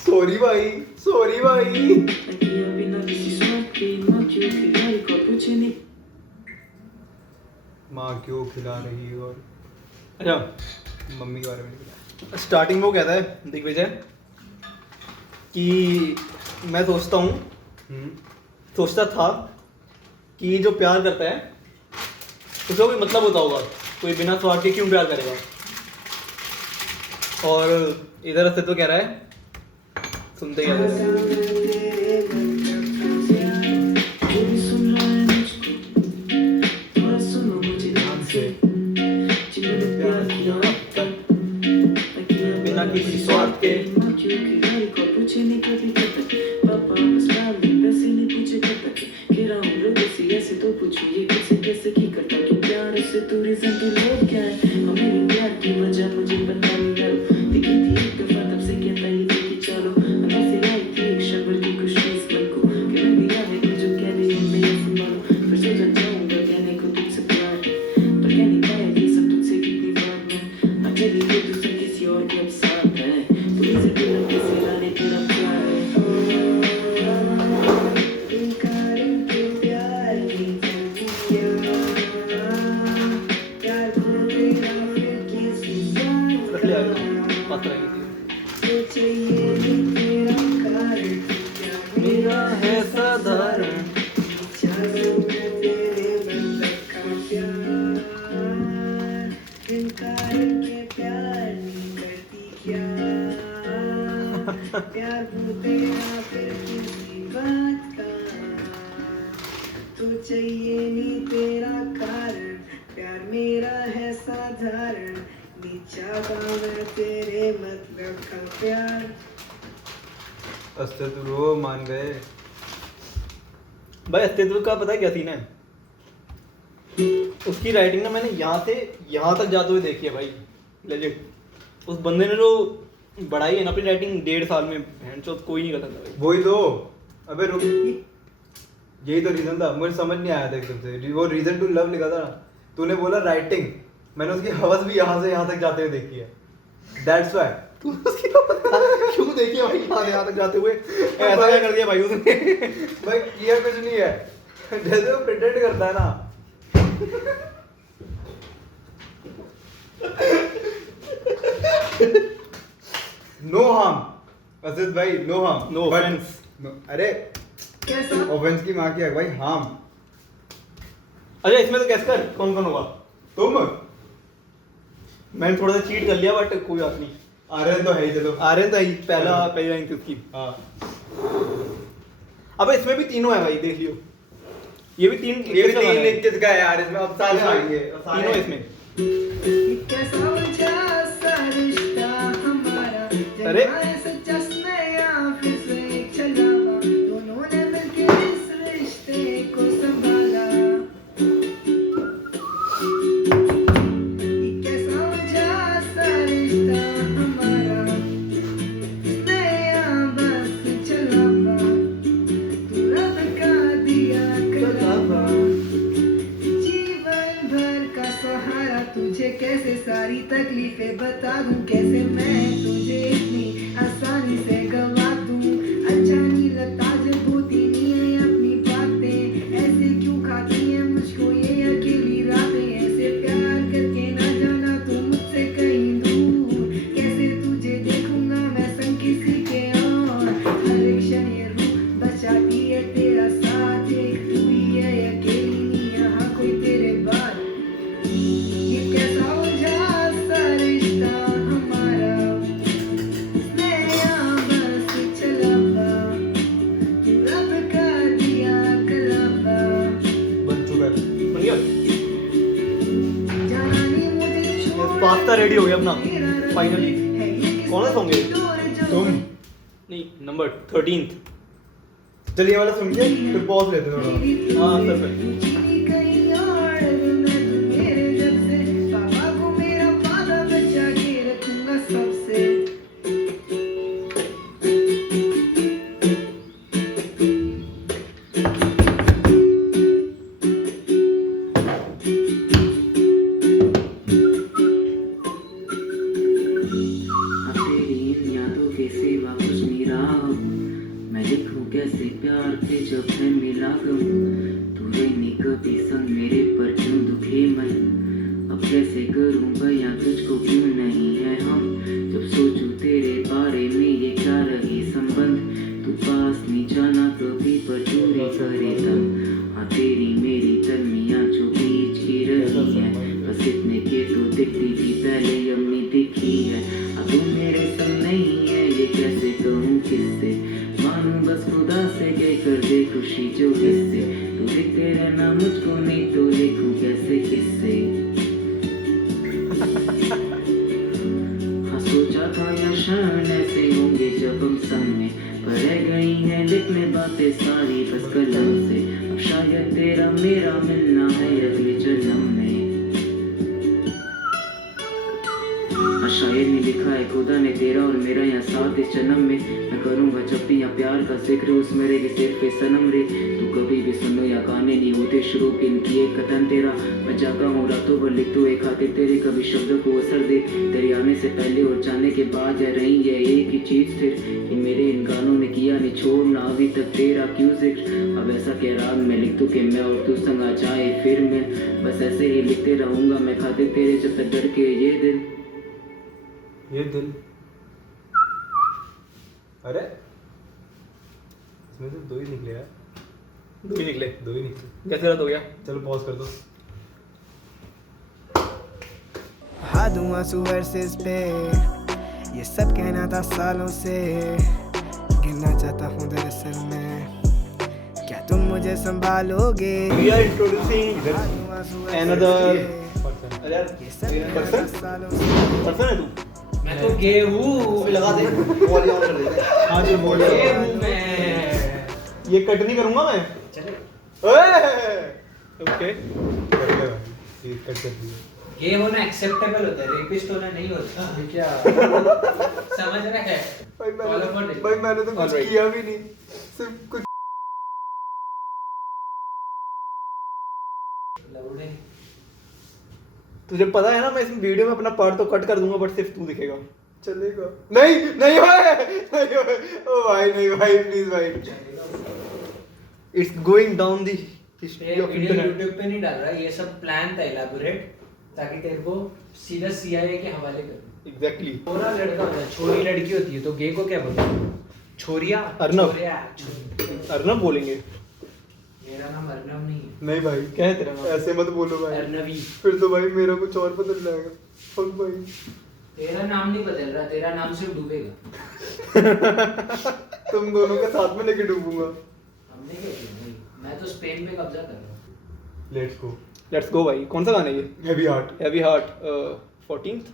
सॉरी भाई किया बिना किसी स्वार्थ के माँ क्यों खिलाड़ी को पूछे नहीं माँ क्यों खिला रही है और अच्छा मम्मी के बारे में नहीं पता स्टार्टिंग में वो कहता है दिग्विजय कि मैं सोचता था कि जो प्यार करता है उसका कोई मतलब होता होगा कोई बिना स्वार्थ के क्यों प्यार करेगा और इधर से तो कह रहा है सुनते क्या है जो भी सुन रहा है मुझको थोड़ा सुनो मुझे ध्यान से जिन्होंने प्यार किया तब किया बिना किसी स्वार्थ के माँ क्यों खिलाड़ी को पूछे नहीं कभी कहता कि पापा बस डाल दे पैसे नहीं पूछे कहता कि कह रहा हूँ लोगों से ऐसे तो पूछूं ये कैसे कैसे की करता क्यों प्यार से तू रीजन तू लोग क्या है और मेरे प्यार की वजह मुझे बता नहीं यारो दिखी थी एक दफा तब से कहता ही थी कि चलो अंदर से आई थी एक शबर की खुशी इस मन को कि मैं दिया है कुछ जो कह रही हूँ मैं ये संभालो फिर सोचा जाऊँगा कहने को तुझसे प्यार है पर कह नहीं पाया ये सब तुझसे कितनी बार मैं अकेली ये दूसरे किसी और के अब साथ है पुलिस के लड़के से लाने तेरा प्यार है इनकार के प्यार नहीं करती क्या प्यार हो तेरा फिर किसी बात ले आ का गया बात रहेगी तो चाहिए तेरा कारण प्यार मेरा है साधारण चारों में तेरे मतलब का प्यार इनकार के प्यार नहीं करती क्या प्यार हो तेरा फिर किसी बात का तो चाहिए नहीं तेरा कारण प्यार मेरा है साधारण नीचा मैं तेरे मतलब का प्यार अस्तित्व वो मान गए भाई अस्तित्व का पता है क्या सीन है उसकी राइटिंग ना मैंने यहाँ से यहाँ तक जाते हुए देखी है भाई लेजेंड उस बंदे ने जो बढ़ाई है ना अपनी राइटिंग 1.5 साल में भैंचोद कोई नहीं कर सकता भाई वही तो अबे रुक यही तो रीजन था मुझे समझ नहीं आया था एकदम से वो रीजन टू लव लिखा था ना तूने बोला राइटिंग मैंने उसकी हवस भी यहाँ से यहाँ तक जाते हुए देखी है दैट्स व्हाई तू उसकी क्यों देखी है भाई यहाँ तक जाते हुए ऐसा क्या कर दिया भाई उसने भाई क्लियर कुछ नहीं है जैसे वो प्रिटेंड करता है ना नो हार्म असित भाई नो हार्म No offense. अरे कैसा ऑफेंस की माँ की है भाई हार्म अच्छा इसमें तो कैसे कर कौन कौन होगा तुम मैंने थोड़ा सा चीट कर लिया बट कोई बात नहीं आर्यन तो है ही चलो आर्यन था ही पहली लाइन थी उसकी हाँ अबे इसमें भी तीनों है भाई देख लियो ये भी तीन ये भी किसका गाना है? 3 किस का है यार इसमें अब सारे आएंगे तीनों इसमें कैसा वजह सा रिश्ता हमारा अरे। जहाँ सच्चा स्नेह फिर से एक छलावा दोनों ने मिलके इस रिश्ते को संभाला कैसा वजह सा रिश्ता हमारा स्नेह बस छलावा तू रब का दिया कलावा जीवन भर का सहारा तुझे कैसे सारी तकलीफें बता दूं कैसे मैं तुझे इतनी आसानी से गवा दूं अच्छा नहीं लगता जब होती नहीं है अपनी बातें ऐसे क्यों खाती है मुझको ये अकेली रातें ऐसे प्यार करके ना पास्ता रेडी हो गया अपना फाइनली। कौन सा सॉन्ग है? तुम नहीं, नंबर 13। चलिए वाला सुन के फिर पॉज लेते हैं थोड़ा। हाँ सर भाई। कहीं और मेरे जब से पापा को मेरा पाला बचा के रखूंगा सबसे। अब तेरी इन यादों के सिवा कुछ नहीं रहा। मैं लिखूं कैसे प्यार के जब है मिला गम। तू रहनी कभी संग मेरे पर क्यों दुखे मन। अब कैसे करूं बयां तुझको क्यों नहीं है हम। जब सोचूं तेरे बारे में ये क्या रही संबंध। तू पास नहीं जाना कभी पर चोरी करे तब। हाँ तेरी मेरी तलमियाँ जो बीच की रही है। बस इतने के तो दिखती थी पहले अब नहीं दिखी है। अब तू मेरे संग नहीं है ये कैसे कहूँ किससे। मानूं बस खुदा से के कर दे खुशी जो हिस्से। तू दिखते रहना मुझको नहीं तो लिखूं कैसे किससे। हाँ सोचा था या शान ऐसे होंगे जब हम संग में। पर रह गई हैं लिखने बातें सारी बस कलम से। अब शायद तेरा मेरा मिलना है अगले जन्म में। शायर ने लिखा है खुदा ने तेरा और मेरा यहाँ साथ इस जन्म में। मैं करूँगा जब भी यहाँ प्यार का जिक्र उस मेरे के सिर पे सनम रे। तू कभी भी सुनो या गाने नहीं होते शुरू के इनकी एक कथन तेरा। मैं जागा हूँ रातों भर लिख दो एक खातिर तेरे कभी शब्दों को असर दे। तेरे आने से पहले और जाने के बाद है रही है एक ही चीज फिर। कि मेरे इन गानों ने किया नहीं छोड़ना अभी तक तेरा क्यों जिक्र। अब ऐसा कह राग मैं लिख दूँ कि मैं और तू संग आ जाए फिर मैं। बस ऐसे ही लिखते रहूँगा मैं खातिर तेरे जब तक डर के ये दिल। ये दिल। अरे इसमें तो दो ही निकले यार। दो ही निकले। दो ही निकले। कैसे रद्द हो गया? चलो पॉज कर दो। बहा दूं आंसू वर्सेस पे। ये सब कहना था सालों से। गिरना चाहता हूँ दरअसल मैं। क्या तुम मुझे संभालोगे। We are introducing बहा दूं आंसू वर्सेस another पे। अरे यार ये सब कहना था सालों से। पर्सन है तू? मैं तो गे हूँ। लगा दे वॉल्यूम ऑन कर दे। हाँ जी बोलिए। गे हूँ मैं। ये कट नहीं करूंगा मैं। चले। ओके। कर दे भाई, ये कट कर दिया। गे होना एक्सेप्टेबल होता है, रेपिस्ट होना नहीं होता। ये क्या समझ रहा है? भाई मैंने तो कुछ Alright. किया भी नहीं, सिर्फ कुछ। लौड़े। तुझे पता है ना मैं इस वीडियो में अपना पार्ट तो कट कर दूंगा बट सिर्फ तू दिखेगा। चलेगा। नहीं नहीं भाई, नहीं भाई, ओ भाई नहीं भाई, प्लीज भाई। इट्स गोइंग डाउन द ये history of video internet. YouTube पे नहीं डाल रहा, ये सब प्लान था इलैबोरेट, ताकि तेरे को सीधा CIA के हवाले कर। एग्जैक्टली। छोरा लड़का होता है, छोरी लड़की होती है, तो गे को क्या बोलते हैं? छोरिया। अर्नब। छोरिया। अर्नब बोलेंगे। मेरा नाम अर्नब नहीं है, नहीं भाई, क्या है तेरा नाम? ऐसे मत बोलो भाई, अर्नवी। फिर तो भाई मेरा कुछ और बदल जाएगा। फक भाई। तेरा नाम नहीं बदल रहा, तेरा नाम सिर्फ डूबेगा। तुम दोनों के साथ में लेके डूबूंगा। हमने क्या किया भाई? मैं तो स्पेन पे कब्जा कर रहा हूँ। Let's go. लेट्स गो भाई। कौन सा गाना है ये? Heavy heart. Heavy heart 14th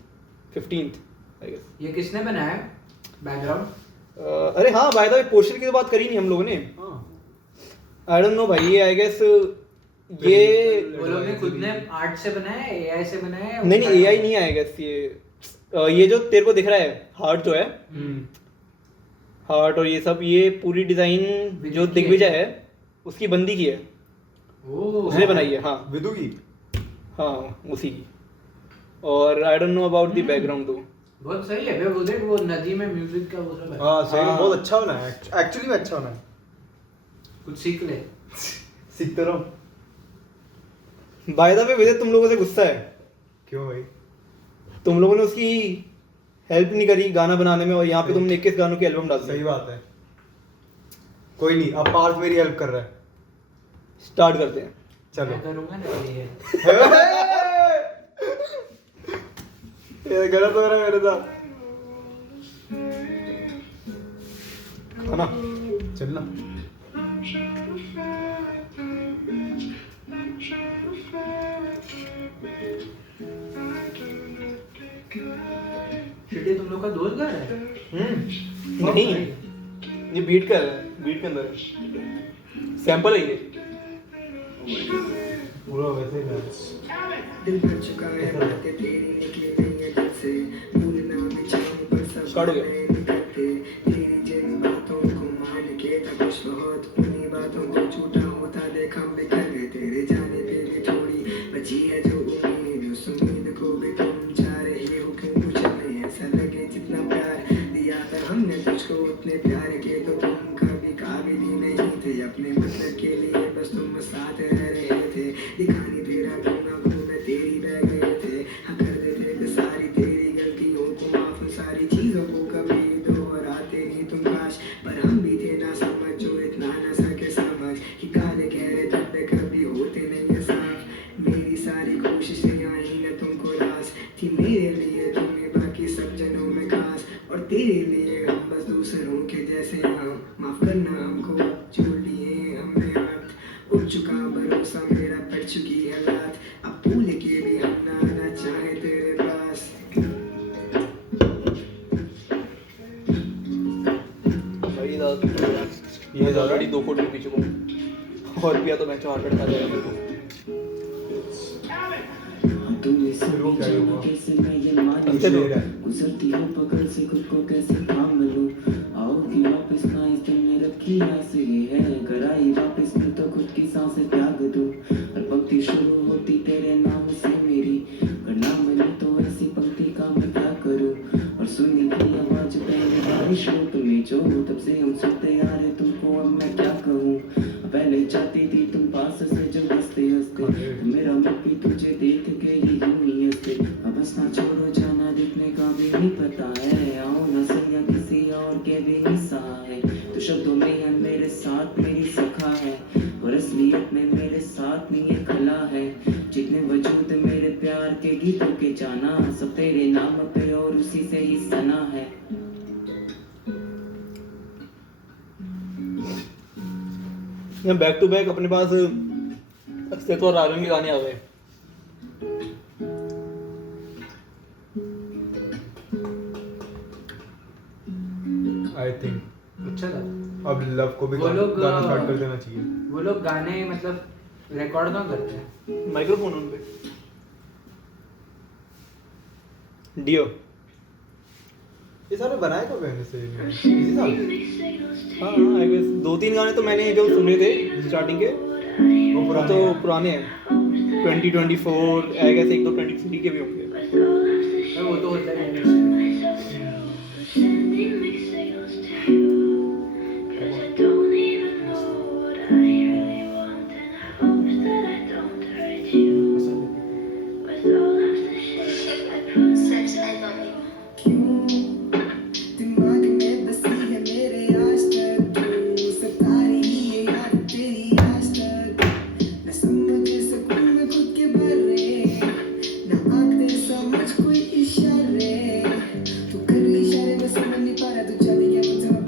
15th I guess. ये किसने बनाया बैकग्राउंड? अरे हाँ बाय द वे पोस्टर की तो बात करी नहीं हम लोगों ने। हां आई डोंट नो भाई, ये आई गेस ये वो लोग ने खुद ने आर्ट से बनाया है, AI से बनाया है? नहीं नहीं AI नहीं आई गेस। ये जो तेरे को दिख रहा है हार्ट जो है, हार्ट और ये सब, ये पूरी डिजाइन जो दिग्विजय है उसकी बंदी की है, ओह, उसने बनाई है। हाँ विदु की। हाँ उसी की। और I don't know about the background दो। बहुत सही है बे, वो देख वो नदी में म्यूजिक का वो सब है। हां सही, हाँ। बहुत अच्छा बना है, एक्चुअली में अच्छा बना है। कुछ सीख ले। सीखते रहो। बाय द वे विजय, तुम लोगों से गुस्सा है, क्यों भाई? तुम लोगों ने उसकी हेल्प नहीं करी गाना बनाने में, और यहाँ पे तुमने 21 गानों की एल्बम डाल सही दी। बात है। कोई नहीं, अब पार्थ मेरी हेल्प कर रहा है। स्टार्ट करते हैं। चलो। मैं करूंगा ना ये। ये गलत हो रहा है मेरे साथ। है ना? चलना। शिट, ये तुम लोग का दोस्त घर है? नहीं, ये बीट का है, बीट के अंदर सैंपल है ये। पूरा वैसे ही है। दिल भर चुका है बातें तेरी निकली नहीं है दिल से, भूलना भी चाहूं पर सब Start हो गया। बातें निकलते, तेरी जिन बातों को मान के था कुछ बहुत, उन्हीं बातों को झूठा होता देख हम बिखर गए, तेरे जाने पे भी थोड़ी बची है जो उम्मीद, उस उम्मीद को भी तुम चाह रहे हो क्यों कुछ नहीं ऐसा लगे जितना प्यार दिया था हमने तुझको उतने प्यार के तो तुम कभी काबिल ही नहीं थे, अपने मतलब के लिए बस तुम साथ रह रहे थे, दिखानी तेरा गुना मैं तेरी बह गए थे, हाँ कर देते थे सारी तेरी गलतियों को माफ, सारी चीजों को कभी दोहराते नहीं तुम काश, पर हम भी थे ना समझ जो इतना ना सके समझ कि काले गहरे धब्बे कभी होते नहीं है साफ, मेरी सारी कोशिशें आई न तुमको रास थी मेरे लिए तुम्हें बाकी सब जनों में खास, और तेरे लिए हम बस दूसरों के जैसे हाँ, माफ करना हमको जोड़ लिए हमने हाथ, उड़ चुका भरोसा मेरा पड़ चुकी है लात, अब भूल के भी हम ना आना चाहे तेरे पास। भाई ये ऑलरेडी 2 कोट के पीछे को और पिया तो मैं 4 कट खा जाएगा। तुम इस वो क्या हुआ? कैसे मैं ये मान अच्छे लोग हैं। गुजरती हूँ पकड़ से खुद को कैसे थाम लूं, आओगी वापस ना इस दिल में रखी आस ये है, घर आई वापस मैं तो खुद की सांसें त्याग दूं, हर पंक्ति शुरू होती तेरे नाम से मेरी, करना मैंने तो ऐसी पंक्ति का मैं क्या करूं, और सुनी थी आवाज पहले बारिश हो तुम्हें जो, तब से हम सुनते आ रहे तुमको अब मैं क्या कहूँ, पहले चाहती थी तुम पास से जो हंसते हंसते, तो मेरा मन भी तुझे देख के ही यूं ही हंसते, अब हंसना छोड़ो जाना दिखने का भी नहीं पता है, आओ ना सैया किसी और के भी नहीं सहा है, तो शब्दों में है मेरे साथ मेरी सखा है, और असलियत में मेरे साथ नहीं ये खला है, जितने वजूद मेरे प्यार के गीतों के जाना, सब तेरे नाम पे और उसी से ही सना है। बैक टू बैक अपने पास अक्षय और आर्यन के गाने आ गए। आई थिंक अच्छा था। अब लव को भी वो लोग, गाना स्टार्ट कर देना चाहिए। वो लोग गाने मतलब रिकॉर्ड कहाँ करते हैं? माइक्रोफोन उन पे डियो। ये सारे बनाए कब हैं इसे? इसी साल? हाँ आई गेस 2-3 गाने तो मैंने जो सुने थे स्टार्टिंग के वो वो पुराने तो हैं। पुराने हैं। 2024 आई गेस 1-2 2023 के भी होंगे। वो तो होता है इंग्लिश में। Sending mixed signals to you, 'cause I don't even know what I really want, and I hope that I don't hurt you with all of the shit I put. Says I love you. दिमाग में बसी है मेरे आज तक तू, सता रही है याद तेरी आज तक, न समझ सकूं मैं खुद के बारे, न आंख दे समझ कोई इशारे, तू कर रही इशारे मैं समझ नहीं पा रहा, तू चाहती क्या मुझसे मैं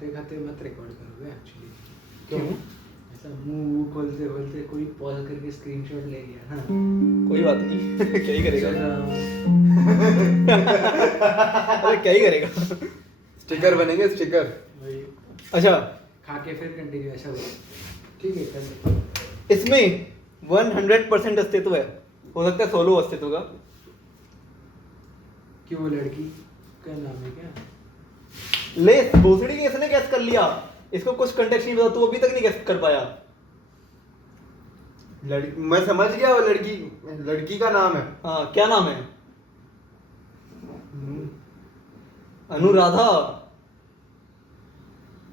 खाते खाते मत रिकॉर्ड करोगे एक्चुअली। क्यों? ऐसा मुंह खोलते खोलते कोई पॉज करके स्क्रीनशॉट ले गया ना, कोई बात नहीं क्या ही करेगा चलो, अरे क्या ही करेगा स्टिकर बनेंगे स्टिकर। वही अच्छा खा के फिर कंटिन्यू ऐसा हुआ। ठीक है कर ले। इसमें 100% अस्तित्व है, हो सकता है सोलो अस्तित्व का। क्यों लड़की का नाम है क्या? ले भोसड़ी के इसने गैस कर लिया, इसको कुछ कंटेक्स्ट नहीं पता, तू अभी तक नहीं गैस कर पाया। लड़की मैं समझ गया, वो लड़की का नाम है। हाँ क्या नाम है? अनुराधा।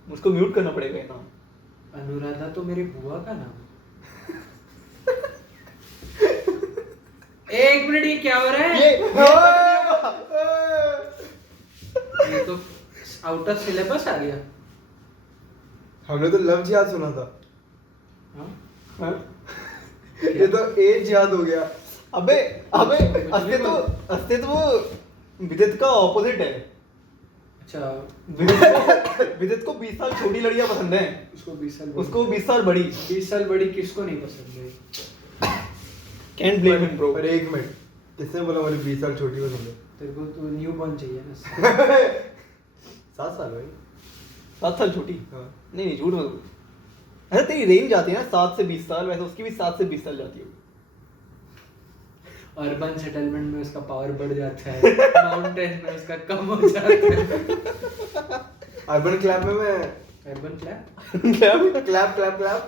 मुझको म्यूट करना पड़ेगा ये नाम। अनुराधा तो मेरी बुआ का नाम है। एक मिनट, ये क्या हो रहा है? ये तो आउट ऑफ सिलेबस आ गया। हमने तो लव जिहाद सुना था, हाँ? ये तो एज जिहाद हो गया। अबे अबे अस्तित्व विदित का ऑपोजिट है। अच्छा, विदित को 20 साल छोटी लड़कियां पसंद है, उसको 20 साल उसको 20 साल बड़ी। 20 साल बड़ी किसको नहीं पसंद है? Can blame him bro. पर एक मिनट, किसने बोला मुझे 20 साल छोटी पसंद है? तेरे को तो न्यू बॉर्न चाहिए ना। 7 साल भाई। 7 साल छोटी? हाँ। नहीं झूठ मत बोल। अरे तेरी रेंज जाती है ना 7 से 20 साल, वैसे उसकी भी 7 से 20 साल जाती है। अर्बन सेटलमेंट में उसका पावर बढ़ जाता है, माउंटेन में उसका कम हो जाता है। अर्बन क्लैप में मैं urban clap clap clap clap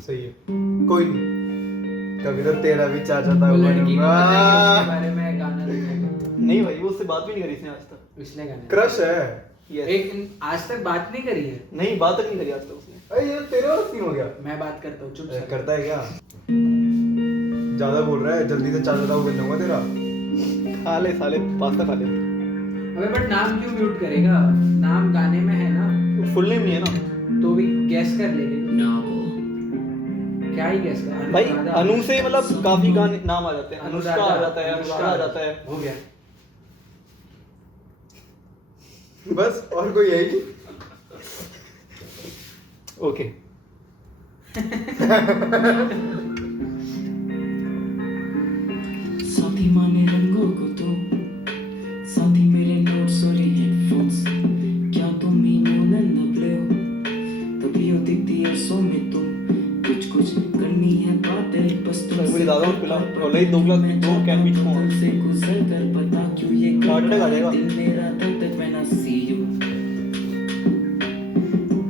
सही है, कोई नहीं, कभी तो तेरा भी चाचा था। वो लड़की को पता है उसके बारे में गाना लिखा नहीं भाई, वो उससे बात भी नहीं करी इसने आज तक। है, इसलिए गाना क्रश है। Yes. एक आज तक बात नहीं करी है। नहीं बात तक नहीं करी आज तक उसने। अरे ये तेरे और सीन हो गया। मैं बात करता हूँ, चुप से करता है क्या? ज्यादा बोल रहा है, जल्दी से चाचा था वो बन जाऊंगा तेरा। खा ले साले, पास्ता खा ले। अबे बट नाम क्यों म्यूट करेगा? नाम गाने में है ना, फुल नेम नहीं है ना। तो भी गैस कर लेंगे। क्या ही गैस कर भाई अनुराधा। अनु से मतलब काफी गाने नाम आ जाते हैं, अनुष्का आ जाता है, अनुराधा अनुष्का आ जाता है। हो गया। बस और कोई है ही नहीं। ओके साथी माने रंगों को तो, साथी मेरे नोट्स और हेडफोन्स, क्या तुम भी नंद प्ले हो? तभी हो दिखती अरसों में तुम, कुछ कुछ करनी है बातें बस तुम मुझे ज्यादा मत पिला, ऑलरेडी 2 ग्लास 2 कैन भी छूआ से गुजर कर पता क्यों ये हार्ट अटैक आ जाएगा। दिल मेरा तब तक मैं ना सी यू।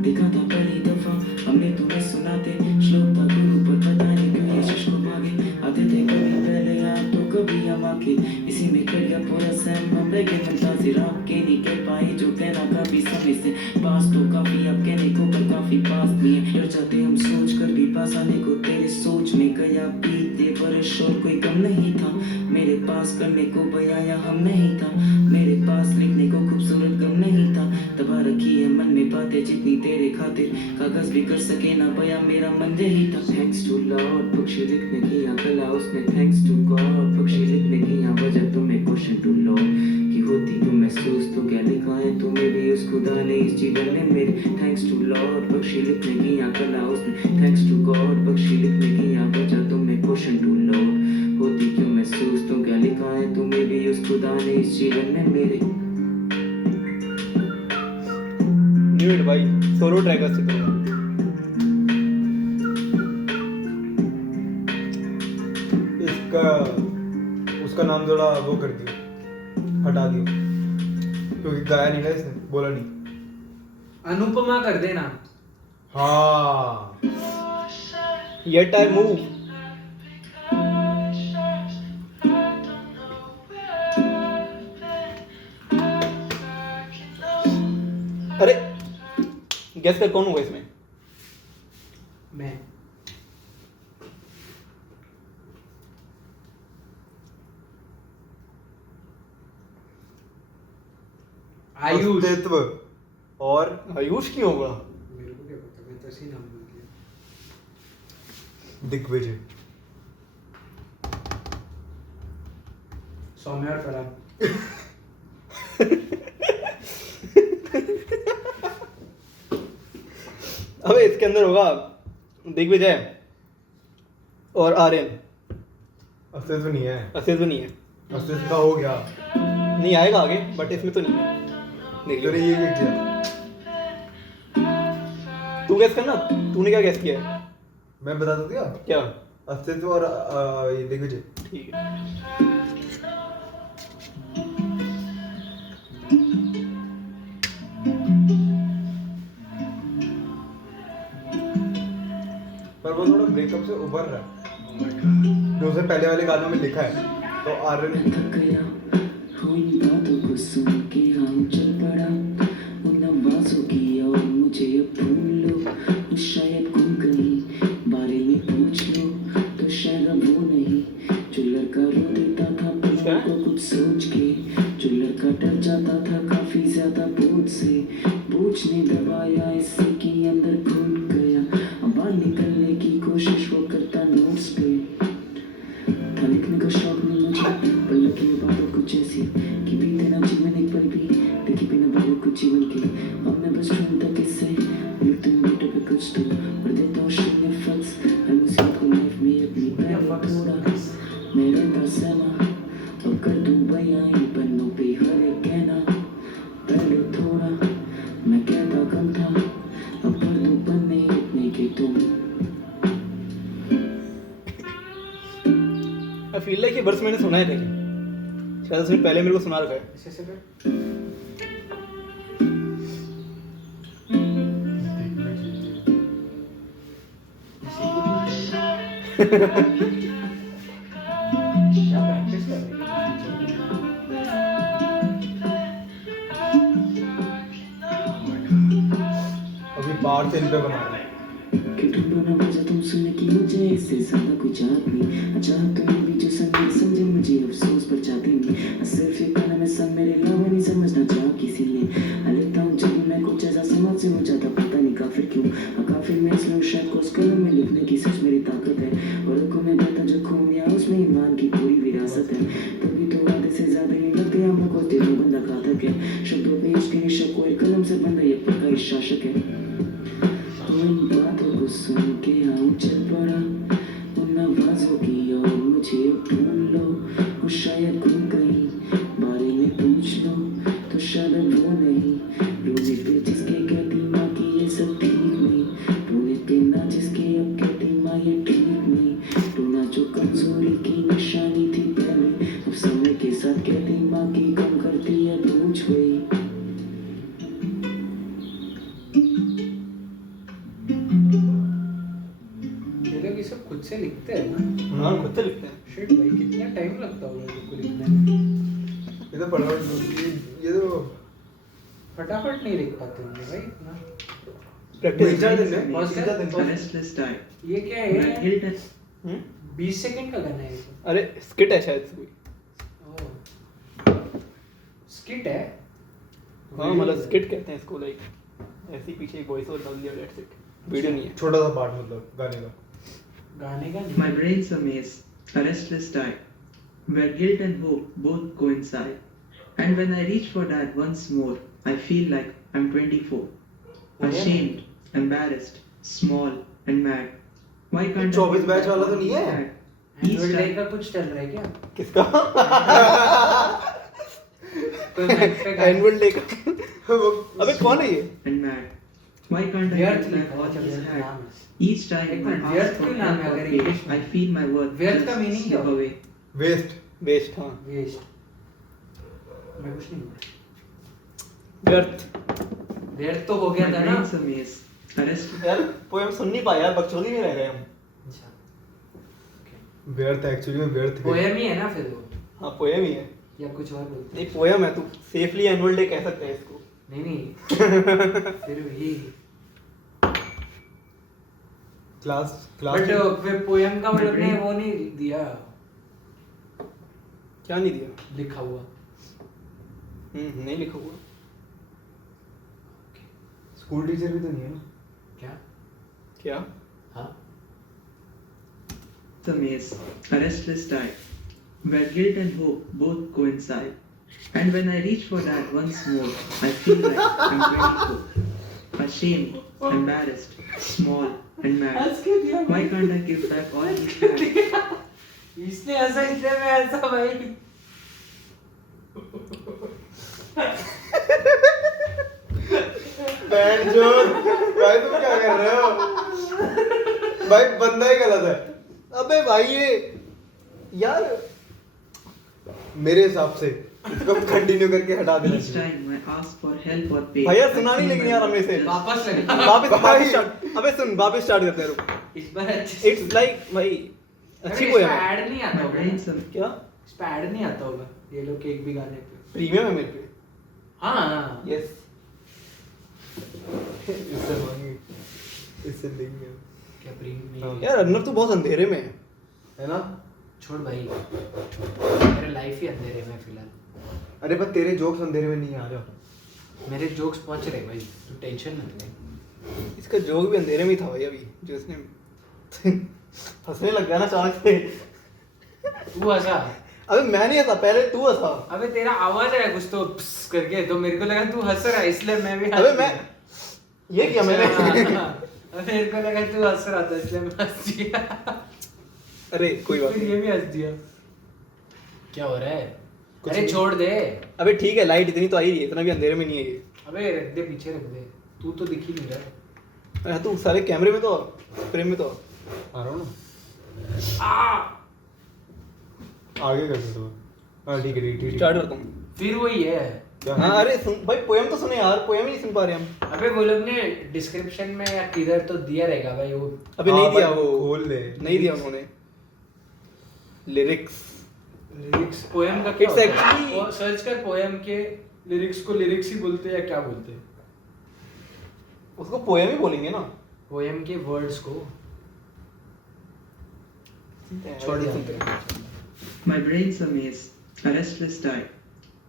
देखा था पहली दफा हमने तुम्हें सुनाते श्लोक था गुरु पर, पता नहीं क्यों ये शिश को मांगे आते थे कभी पहले आप तो कभी हम आके, इसी में कर गया पूरा सैम हम रह गए मुंताजिर, आपके नहीं कह पाए जो कहना काफी समय से पास तो काफी अब कहने को पर काफी पास नहीं है, डर जाते हम सोच कर भी पास आने को, तेरे सोच में गया बीते बरस और कोई कम नहीं था, मेरे पास करने को बयाया हम नहीं था, मेरे पास लिखने को खूबसूरत गम नहीं था, दबा रखी है मन में बातें जितनी तेरे खातिर कागज भी कर सके ना बया मेरा मन यही था। थैंक्स टू लॉर्ड पक्षी लिखने की यहाँ कला उसमें, थैंक्स टू गॉड पक्षी लिखने की यहाँ वजह तुम्हें क्वेश्चन टू लॉर्ड कि होती तो महसूस तो क्या लिखा है तुम्हें भी उस खुदा ने इस जीवन में मेरे, थैंक्स टू लॉर्ड पक्षी लिखने की यहाँ कला उसमें, थैंक्स टू गॉड पक्षी लिखने की यहाँ वजह तुम्हें क्वेश्चन टू लॉर्ड होती क्यों महसूस तो क्या लिखा है तुम्हें भी उस खुदा ने इस जीवन में मेरे। न्यूड भाई सोलो ट्रैक से तो इसका उसका नाम थोड़ा वो कर दियो, हटा दियो, क्योंकि गाया नहीं ना इसने, बोला नहीं। अनुपमा कर देना। हाँ येट आई मूव। अरे गेस कर कौन हुआ इसमें? मैं आयुष। अस्तित्व और आयुष क्यों होगा? मेरे को क्या पता, मैं तो ऐसे ही नाम बोल दिया। दिग्विजय। सौम्या और फरहान। अबे इसके अंदर होगा दिग्विजय और आर्यन, अस्तित्व नहीं है, अस्तित्व नहीं है, अस्तित्व का हो गया। नहीं आएगा आगे बट इसमें तो नहीं है। देख लो तूने ये क्या किया? तू गैस करना, तूने क्या गैस किया है? मैं बता दूं क्या? क्या? अस्तित्व और ये दिग्विजय। ठीक है। पर वो थोड़ा ब्रेकअप से उभर रहा है जो उसने पहले वाले गानों में लिखा है। तो आर्यन थक गया हो इन बातों को सुन के, हम चल पड़ा उन आवाज़ों की और मुझे अब ढूंढ लो, वो शायद गुम कहीं बारे में पूछ लो, तो शायद अब वो नहीं जो लड़का रो देता था पलों को कुछ सोच के, जो लड़का डर जाता था काफी ज्यादा बोझ से, बोझ ने दबाया इससे कि अंदर घुल गया, अब बाहर निकलने की कोशिश वो करता नोट्स पे, था लिखने का शौक नहीं मुझे, पर लगी ये बातें कुछ ऐसी कि बीते ना जीवन एक पल भी देखी बिना बाहर कुछ जीवन के, अब मैं बस ढूंढता किससे लिखती हूँ मीटर पे कुछ तो पढ़ देता हूँ शून्य फक्स, हर मुसीबत को लाइफ में अपनी पहले थोड़ा मैं रहता सहमा, अब कर दूँ बयां इन पन्नों पे हर एक कहना, पहले थोड़ा मैं कहता कम था, अब भर दूँ पन्ने इतने के तुम। आई फील लाइक ये वर्स मैंने सुना है, लेकिन शायद उसने पहले मेरे को सुना रखा है। ऐसे कर क्या प्रैक्टिस कर रही अभी बाहर से इन पे बना रहा है। कि ढूंढो ना वजह तुम सुनने की मुझे इससे ज्यादा कुछ याद नहीं, अच्छा तो ये भी जो संगीत समझे मुझे अफसोस पर चाहती नहीं, सिर्फ ये गाना में सब मेरे अलावा नहीं समझना चाहा किसी ने, लिखता हूँ जब मैं कुछ ऐसा समझ से हो जाता पता नहीं काफिर क्यों, काफिर मैं इसलिए शायद को उस कलम में लिखने की सच मेरी ताकत है, और को में बहता जो खून या उसमें ईमान की पूरी विरासत है, तभी तो वादे से ज्यादा नहीं लगते हम को तेरे बंदा घातक है, शब्दों पे इश्क के निशा कोई कलम से बंदा ये पक्का ही शासक है, उन बातों को सुन के हाँ चल पड़ा उन आवाज़ों की और मुझे अब ढूंढ लो, वो शायद गुम कहीं बारे में पूछ लो, तो शायद अब वो नहीं रोने पे जिसके कहती माँ की ये सब ठीक नहीं, रोने पे ना जिसके अब कहती माँ ये ठीक नहीं, रोना जो कमजोरी की निशानी थी पहले, अब समय के साथ कहती माँ की कम करती है बोझ हुई। ये सब खुद से लिखते हैं ना? हाँ खुद से लिखते हैं। शिट भाई कितना टाइम लगता होगा इनको लिखने में? ये तो पढ़ा ये तो फटाफट नहीं लिख पाते होंगे भाई इतना। प्रैक्टिस। Restless time. ये क्या मैं है? Hilton 20 सेकंड का गाना है ये तो। अरे स्किट है शायद कोई। स्किट है? हाँ मतलब स्किट कहते हैं इसको, लाइक ऐसे ही पीछे एक वॉइस ओवर डाल दिया, दैट्स इट, वीडियो नहीं है। छोटा सा पार्ट मतलब गाने का। गाने का नहीं। My brain's a maze, a restless time, where guilt and hope both coincide. And when I reach for that once more, I feel like I'm 24. Ashamed, embarrassed, small and mad. Why can't 24 batch वाला तो नहीं है? एनुअल डे का कुछ चल रहा है क्या? किसका? कोई माइक पे गाना- एनुअल डे का। अबे कौन है ये? And mad. Why can't I व्यर्थ get back लिखा what हुआ he's है had? नाम है। Each time एक I मिनट, ask व्यर्थ for क्यों नाम है help or अगर pay, इंग्लिश में? I feel my worth व्यर्थ का just meaning क्या slip होता है? away. वेस्ट वेस्ट, हाँ वेस्ट। मैं कुछ नहीं बोला। व्यर्थ। व्यर्थ तो हो गया My था ना? brain's a maze, a restless यार पोएम सुन नहीं पाया यार, बकचोदी में रह गए हम। अच्छा। व्यर्थ एक्चुअली में व्यर्थ है। पोएम ही है ना फिर वो? हाँ पोएम ही है। या कुछ और बोलते नहीं पोएम है, तू सेफली एनुअल डे कह सकता है इसको। नहीं फिर भी क्लास बट फिर पोएम का मतलब ने वो नहीं दिया क्या नहीं दिया? लिखा हुआ। नहीं लिखा हुआ। स्कूल टीचर भी तो नहीं है ना? क्या? क्या? हाँ a maze, a restless time, where guilt and hope both coincide. And when I reach for that once more, I feel like I'm 24. Ashamed, embarrassed, small and mad. हंस के दिया Why can't I give back all he had? इसने हंसा इसलिए मैं हंसा भाई बैंड जो भाई तुम क्या कर रहे हो भाई बंदा ही गलत है अबे भाई ये यार मेरे हिसाब से इसको कंटिन्यू करके हटा देना Each चाहिए time I ask for help or pay. भाई यार I सुना नहीं feel लेकिन my यार worth हमें से वापस लगा वापस स्टार्ट अबे सुन वापस स्टार्ट करते हैं रुक इस बार अच्छे इट्स लाइक भाई अच्छी अरे पोएम इसका है ऐड नहीं आता My होगा brain some क्या इस पे ऐड नहीं आता होगा ये लोग केक भी गाने पे प्रीमियम है मेरे पे हाँ यस इससे मांगे इससे लेंगे क्या प्रीमियम यार अर्नब तो बहुत अंधेरे में है ना छोड़ भाई मेरे लाइफ ही अंधेरे में फिलहाल अरे पर तेरे जोक्स अंधेरे में नहीं आ रहे मेरे जोक्स पहुंच रहे भाई तू टेंशन मत ले इसका जोक भी अंधेरे में ही था भाई अभी जो इसने हंसने लग गया ना अचानक से तू हंसा अबे मैं नहीं हंसा पहले तू हंसा अबे तेरा आवाज है कुछ तो प्स करके तो मेरे को लगा तू हंस रहा है इसलिए मैं भी अबे हंस मैं दिया। ये किया मैंने अच्छा, मेरे को लगा तू हंस रहा था इसलिए मैं हंस दिया अरे कोई बात फिर नहीं ये भी हंस दिया क्या हो रहा है कुछ अरे नहीं। छोड़ दे अबे ठीक है लाइट इतनी तो आई रही है इतना भी अंधेरे में नहीं है ये अबे रख दे पीछे रख दे तू तो दिख ही नहीं रहा है अरे तू सारे कैमरे में तो फ्रेम में तो आ रहा हूँ ना आ! आगे कर दे तो हाँ ठीक है ठीक है स्टार्ट करता हूँ फिर वही है क्या हाँ अरे सुन भाई पोएम तो सुने यार पोएम ही नहीं सुन पा रहे हम अबे वो लोग ने डिस्क्रिप्शन में या किधर तो दिया रहेगा भाई वो अबे हाँ, नहीं दिया भाई, वो खोल ले। नहीं दिया उन्होंने लिरिक्स लिरिक्स पोएम का क्या It's होता है? actually- वो सर्च कर पोएम के लिरिक्स को लिरिक्स ही बोलते हैं या क्या बोलते हैं उसको पोएम ही बोलेंगे ना पोएम के वर्ड्स को छोड़ छोड़ दे। My brain's a maze, a restless tide,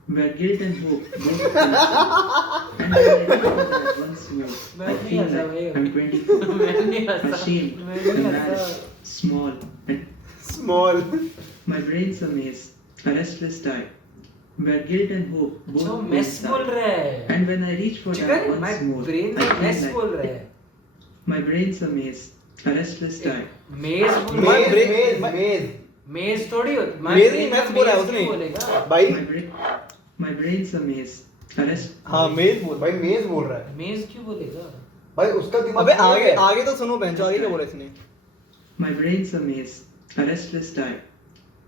where guilt and hope both coincide. And when I remember that once more, I मैं नहीं feel हंसा like भाई I'm 24, मैं नहीं हंसा ashamed, मैं नहीं हंसा embarrassed, small, and small my brain's a maze, a restless tide, where guilt and hope both जो मेस बोल coincide. रहा है And when I reach for that chicken once more, brain I feel mess बोल like रहा है my brain's a maze, a restless tide. मेज बोल मैं मेज break- मेज मैं- मेज मेज थोड़ी होती मेज नहीं, मेस बोला है उसने। बोलेगा भाई My brain's a maze, a rest. हाँ मेज बोल भाई मेज बोल रहा है मेज क्यों बोलेगा भाई उसका दिमाग अबे तेज आगे है। आगे तो सुनो बेंच आगे क्या बोला इसने My brain's a maze, a restless tide,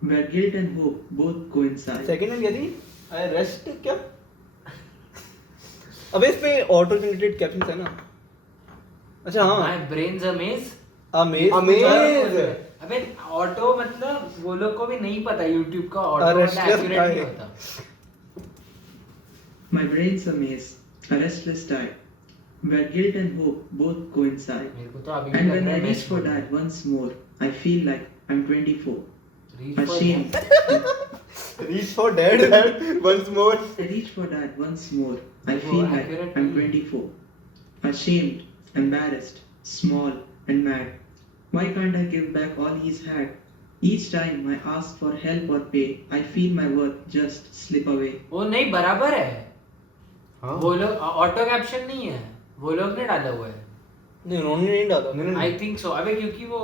where guilt and hope both coincide. Second में क्या थी अरे रेस्ट क्या अबे इस पे ऑटो जनरेटेड कैप्शंस है ना अच्छा हाँ माय ब्रेन्स अ मेज अमेज अमेज। अबे ऑटो मतलब वो लोग को भी नहीं पता यूट्यूब का ऑटो अरे मतलब stress एक्यूरेट का नहीं है। होता My brain's a maze, a restless tide, where guilt and hope both coincide. मेरे को तो अभी भी And लग when रहा I है reach for that once more, I feel like I'm 24, ashamed. Reach for dead once more I reach for that once more, I वो feel like accurate I'm नहीं है। 24, ashamed, embarrassed, small and mad. Why can't I give back all he's had? Each time I ask for help or pay, I feel my worth just slip away. वो नहीं बराबर है हाँ वो लोग ऑटो कैप्शन नहीं है वो लोग ने डाला हुआ है नहीं उन्होंने नहीं डाला नहीं, आई थिंक सो अबे क्योंकि वो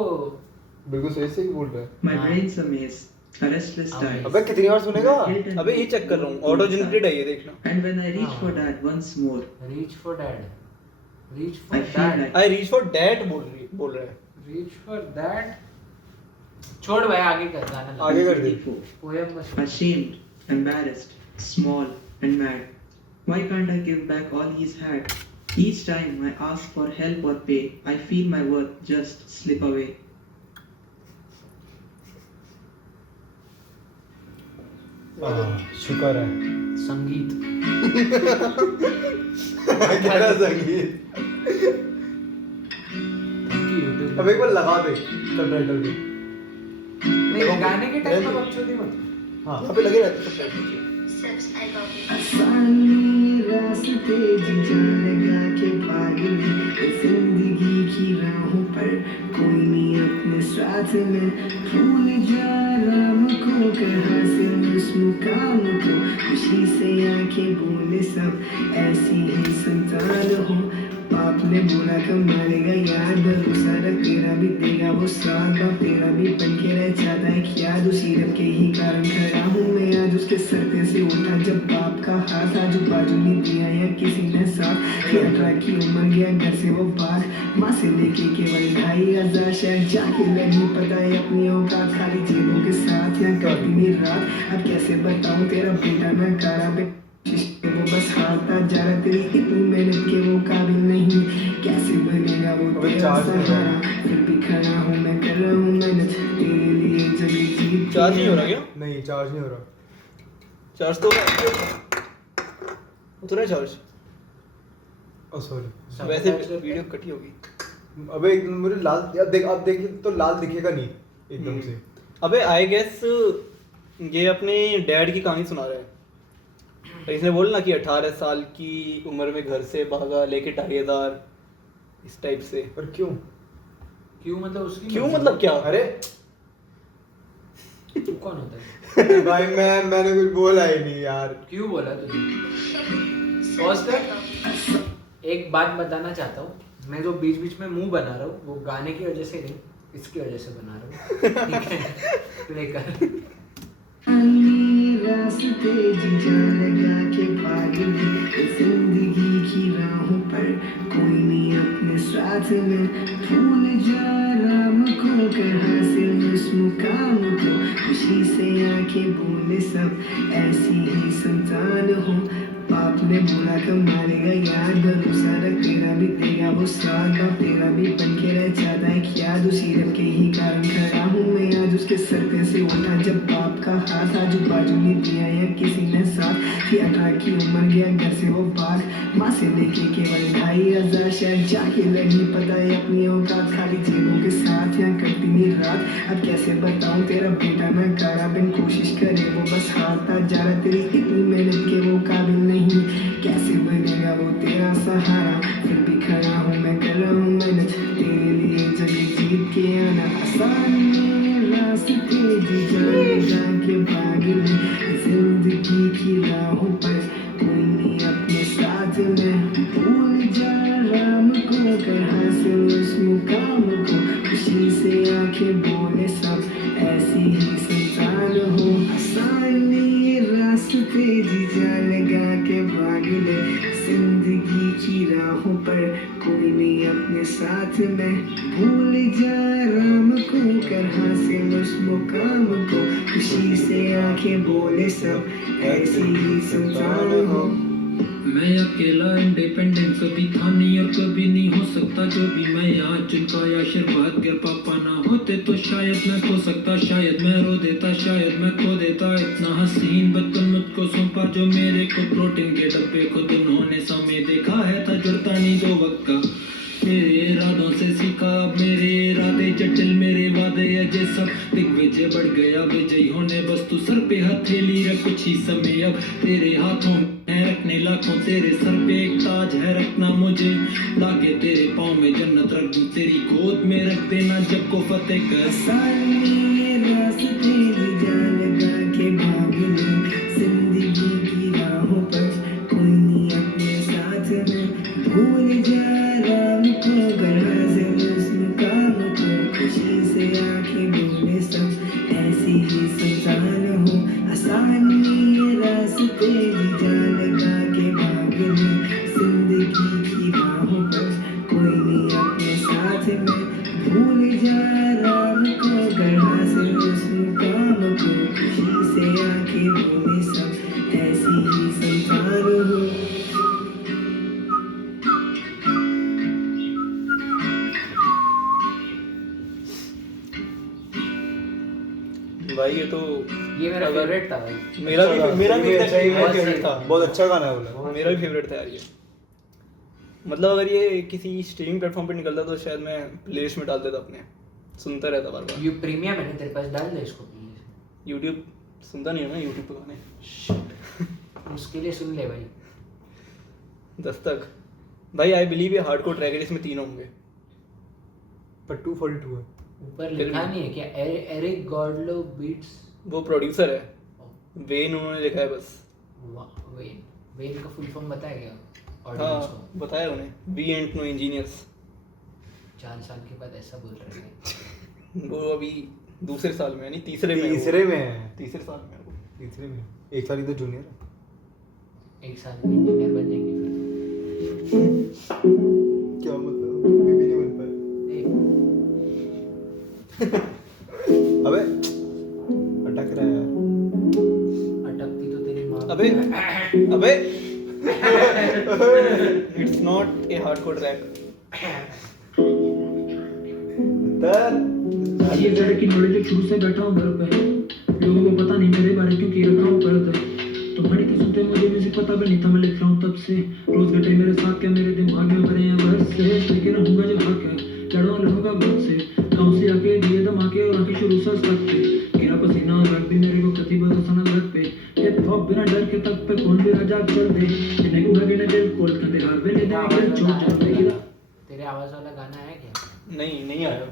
बिल्कुल सही से ही बोल रहा है My हाँ। brain's a maze, a restless हाँ। tide. अबे कितनी बार सुनेगा Guilt and अबे ये चेक कर रहा हूँ ऑटो जनरेटेड है ये देखना And when I reach हाँ। for that once more, reach for dad reach I for feel that like I reach for that बोल रहा है रीच फॉर दैट छोड़ भाई आगे कर गाना लगा। आगे कर दे 24, पोएम मत ashamed, embarrassed, small and mad. Why can't I give back all he's had? Each time I ask for help or pay, I feel my worth just slip away. शुक्र है संगीत कह रहा संगीत थैंक यू यूट्यूब अब एक बार लगा दे सबटाइटल भी नहीं गाने के टाइम पर बकचोदी मत हाँ यहाँ पे लगे रहते सब आसानी रास्ते जा लगा के भागने जिंदगी की राहों पर कोई नहीं अपने साथ में भूल जा राम को कहाँ से उस मुकाम को खुशी से आंखें बोले सब ऐसी ही संतान हो पाप ने बोला कमालेगा यार, भरोसा रख तेरा भी देगा वो साथ, बाप तेरा भी बन के रह जाता है याद, उसी रब के ही कारण खड़ा हूँ मैं आज, उसके सर पे से उठा जब बाप का हाथ, आजू बाजू नहीं दिया या किसी ने साथ, 18 की उम्र गया घर से वो बाहर, माँ से लेके केवल 2,500 शहर जाके लगी पता है अपनी औकात, खाली जेबों के साथ यहाँ करती नहीं रात, अब कैसे बताऊँ तेरा बेटा मैं कारा पे वो बस हारता जा रहा, तेरी इतनी मेहनत के वो काबिल नहीं, कैसे बनेगा वो तेरा सहारा, फिर भी खड़ा हूँ मैं कर रहा हूँ मेहनत तेरे लिए, जल्दी जीत चार्ज नहीं हो रहा क्या? नहीं चार्ज नहीं हो रहा। चार्ज तो उतना चार्ज, ओ सॉरी। वैसे वीडियो कटी होगी। अबे एकदम मुझे लाल यार देख, अब देख तो लाल दिखेगा नहीं एकदम से। अबे आई गेस ये अपने डैड की कहानी सुना रहा है, तो इसने बोला ना कि 18 साल की उम्र में घर से भागा लेके 2,500, इस टाइप से। पर क्यों क्यों मतलब उसकी क्यों मतलब क्या? अरे तू कौन होता है? भाई मैंने कुछ बोला ही नहीं यार। क्यों बोला तूने? पॉज कर। एक बात बताना चाहता हूँ, मैं जो बीच बीच में मुंह बना रहा हूँ वो गाने की वजह से नहीं, इसकी वजह से बना रहा हूँ। ठीक है, प्ले कर। रास्ते जान लगा के भाग जिंदगी की राहों पर, कोई नहीं अपने साथ में, भूल जा राम को कर हासिल उस मुकाम को, खुशी से आंखें बोले सब ऐसी ही संतान हो, बाप ने बोला कमालेगा यार, भरोसा रख तेरा भी देगा वो साथ, बाप तेरा भी बन के रह जाता है याद, उसी रब के ही कारण खड़ा हूँ मैं आज, उसके सर पे से उठा जब बाप का हाथ, आजू बाजू नहीं दिया या किसी ने साथ, 18 की उम्र गया घर से वो बाहर, माँ से लेके केवल 2,500 शहर जाके लगी पता है अपनी औकात, खाली जेबों के साथ यहाँ करती नहीं रात, अब कैसे बताऊँ तेरा बेटा मैं कारा बिन कोशिश करे वो बस हारता जा रहा, तेरी इतनी मेहनत के वो काबिल नहीं, कैसे बनेगा वो तेरा सहारा, फिर भी खड़ा हूँ मैं कर रहा हूँ मेहनत तेरे लिए, जल्दी जीत के आना, आसान में रास्ते जी जाएगा के भाग ले, जिंदगी की राहों पर, कोई नहीं अपने साथ में, भूल जा राम को कर हासिल उस मुकाम को, खुशी से आंखें बोले सब ऐसी ही संतान हो, आसान ये रास्ते जी जा लगा के भाग ले, जिंदगी की राहों पर, कोई नहीं अपने साथ में, भूल जा राम को कर हासिल उस मुकाम को, खुशी से आंखें बोले सब ऐसी ही संतान हो। मैं अकेला इंडिपेंडेंट कभी था नहीं और कभी नहीं हो सकता, जो भी मैं यहाँ चुनका या आशीर्वाद कर पापा ना होते तो शायद मैं खो सकता, शायद मैं रो देता, शायद मैं खो देता, इतना हसीन बचपन मुझको सौंपा जो मेरे को प्रोटीन के डब्बे खुद उन्होंने समय देखा है था जुड़ता नहीं 2 वक्त का, मेरे इरादों से सीखा, मेरे इरादे जटिल मेरे वादे अजय सब दिग्विजय बढ़ गया विजयी होने, बस तू सर पे हथेली रख कुछ ही समय अब तेरे हाथों में है रखने लाखों, तेरे सर पे एक ताज है रखना मुझे, लाके तेरे पाँव में जन्नत रख दूं, तेरी गोद में रख देना जग को फतेह कर, रास्ते जा लगा के भाग ले, जिंदगी की राहों पर, कोई नहीं अपने साथ में, भूल जा राम को कर हासिल उस मुकाम को, खुशी से आंखें बोले सब ऐसी ही संतान हो, आसान ये रास्ते जा लगा के भाग ले, जिंदगी की राहों पर, कोई नहीं अपने साथ में, भूल जा राम को कर हासिल उस मुकाम को, खुशी से आंखें बोले सब ऐसी ही संतान हो। भाई ये तो ये मेरा फेवरेट था भाई। मेरा भी सही में बहुत फेवरेट सही। था, बहुत अच्छा गाना है बोला। मेरा भी फेवरेट था यार ये, मतलब अगर ये किसी स्ट्रीमिंग प्लेटफॉर्म पे निकलता तो शायद मैं प्लेलिस्ट में डाल देता अपने, सुनता रहता बार बार। ये प्रीमियम है ना तेरे पास, डाल दे इसको प्लीज। यूट्यूब सुनता नहीं है ना, यूट्यूब पे गाने। उसके लिए सुन ले भाई। दस्तक भाई, आई बिलीव ये हार्डकोर ट्रैक है, इसमें 3 होंगे पर 242 है। ऊपर लिखा नहीं है क्या एरिक गॉडलो बीट्स? वो प्रोड्यूसर है, वेन उन्होंने लिखा है बस। वेन का फुल फॉर्म बताया क्या? ऑडियंस को। हाँ बताया उन्हें, वी एंड नो इंजीनियर्स। 4 साल के बाद ऐसा बोल रहे हैं। वो अभी दूसरे साल में, यानी तीसरे में, तीसरे में है, तीसरे साल में है वो। तीसरे में, एक साल ही तो जूनियर है। 1 साल में इंजीनियर बन जाएंगे फिर। क्या मतलब, अभी भी नहीं बन पाए। अबे अटक रहा है यार। अटकती तो तेरी माँ। अबे अबे it's not a hardcore rap. ये जड़ की नोड़ी तो शुरू से बैठा हूँ घर पे, लोगों को पता नहीं मेरे बारे क्यों की रखा हूँ पर्द। तुम्हारी तो सुनते मुझे म्यूजिक पता भी नहीं था, मैं लिख रहा हूँ तब से। रोज घटे मेरे साथ क्या मेरे दिमाग में भरे हैं वर्ष से, लेकिन रहूंगा जब हक है लड़ूंगा वक्त से। गाँव से आके दिए दम आके और आके शुरू से तक पे गिरा पसीना और रख भी मेरे को कति भरोसा न रख पे। हिप हॉप बिना डर के तक पे कौन भी राजा चल दे, जिन्हें को लगे न दिल कोल कंधे हार वे ले दे खेल चोट चल देगी। तेरे आवाज वाला गाना है क्या? नहीं आया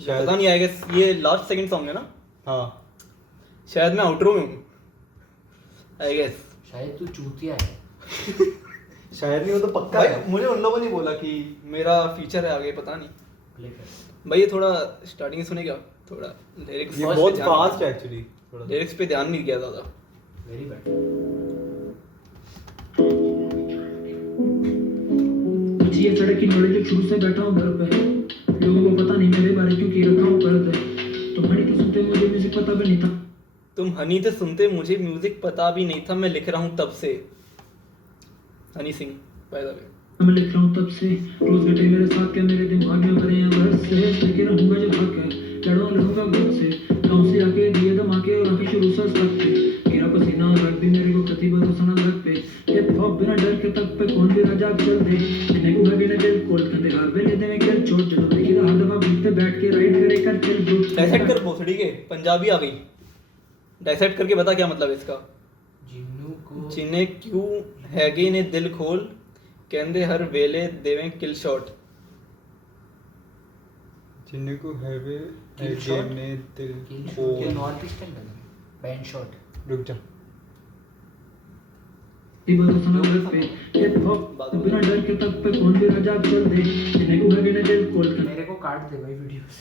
पता नहीं आएगा। ये लास्ट सेकंड सॉन्ग है ना? हाँ शायद मैं आउटरो में हूँ आई गेस। शायद तू चूतिया है। शायद नहीं, वो तो पक्का भाई है। मुझे उन लोगों ने बोला कि मेरा फीचर है आगे, पता नहीं। प्ले कर। भाई ये थोड़ा स्टार्टिंग सुनेगा, थोड़ा लिरिक्स ये बहुत फास्ट है एक्चुअली, थोड़ा लिरिक्स पे ध्यान नहीं दिया ज़्यादा। Very bad. ये सड़क की नोड़ी तो शुरू से बैठा हूँ घर पे, लोगों को पता नहीं मेरे बारे क्यों की रखा हूँ पर्द। तुम्हारी तो सुनते मुझे म्यूजिक पता भी नहीं था, तुम हनी थे सुनते मुझे म्यूजिक पता भी नहीं था, मैं लिख रहा हूँ तब से। Honey Singh by the way. मैं लिख रहा हूँ तब से। रोज घटे मेरे साथ क्या मेरे दिमाग में भरे हैं वर्ष से, लेकिन रहूंगा जब हक है लड़ूंगा वक्त से। गाँव से आके दिए दम आके और आके शुरू से तक पे गिरा पसीना और रख भी मेरे को कति भरोसा न रख पे। हिप हॉप बिना डर के तक पे कौन भी राजा चल दे, जिन्हें को लगे न दिल कोल कंधे हार वे ले दे में खेल चोट चल देगी। हर दफा बीट पे बैठ के राइड करे कर चल ग्रुप डायसेक्ट कर भोसड़ी के, पंजाबी आ गई। डायसेक्ट करके बता क्या मतलब है इसका। जिन्नू को जिन्हें क्यों हैगे ने दिल खोल कहंदे हर वेले देवें किल शॉट। जिन्हें को हैवे Kill गेम shot? ने दिल ये को नॉर्थ ईस्टर्न लग रहा है। Band shot. रुक जा। भरोसा न रख पे। हिप हॉप बिना डर के तक पे कौन भी राजा चल दे, जिन्हें को लगे न दिल कोल कंधे मेरे को काट दे भाई वीडियो से।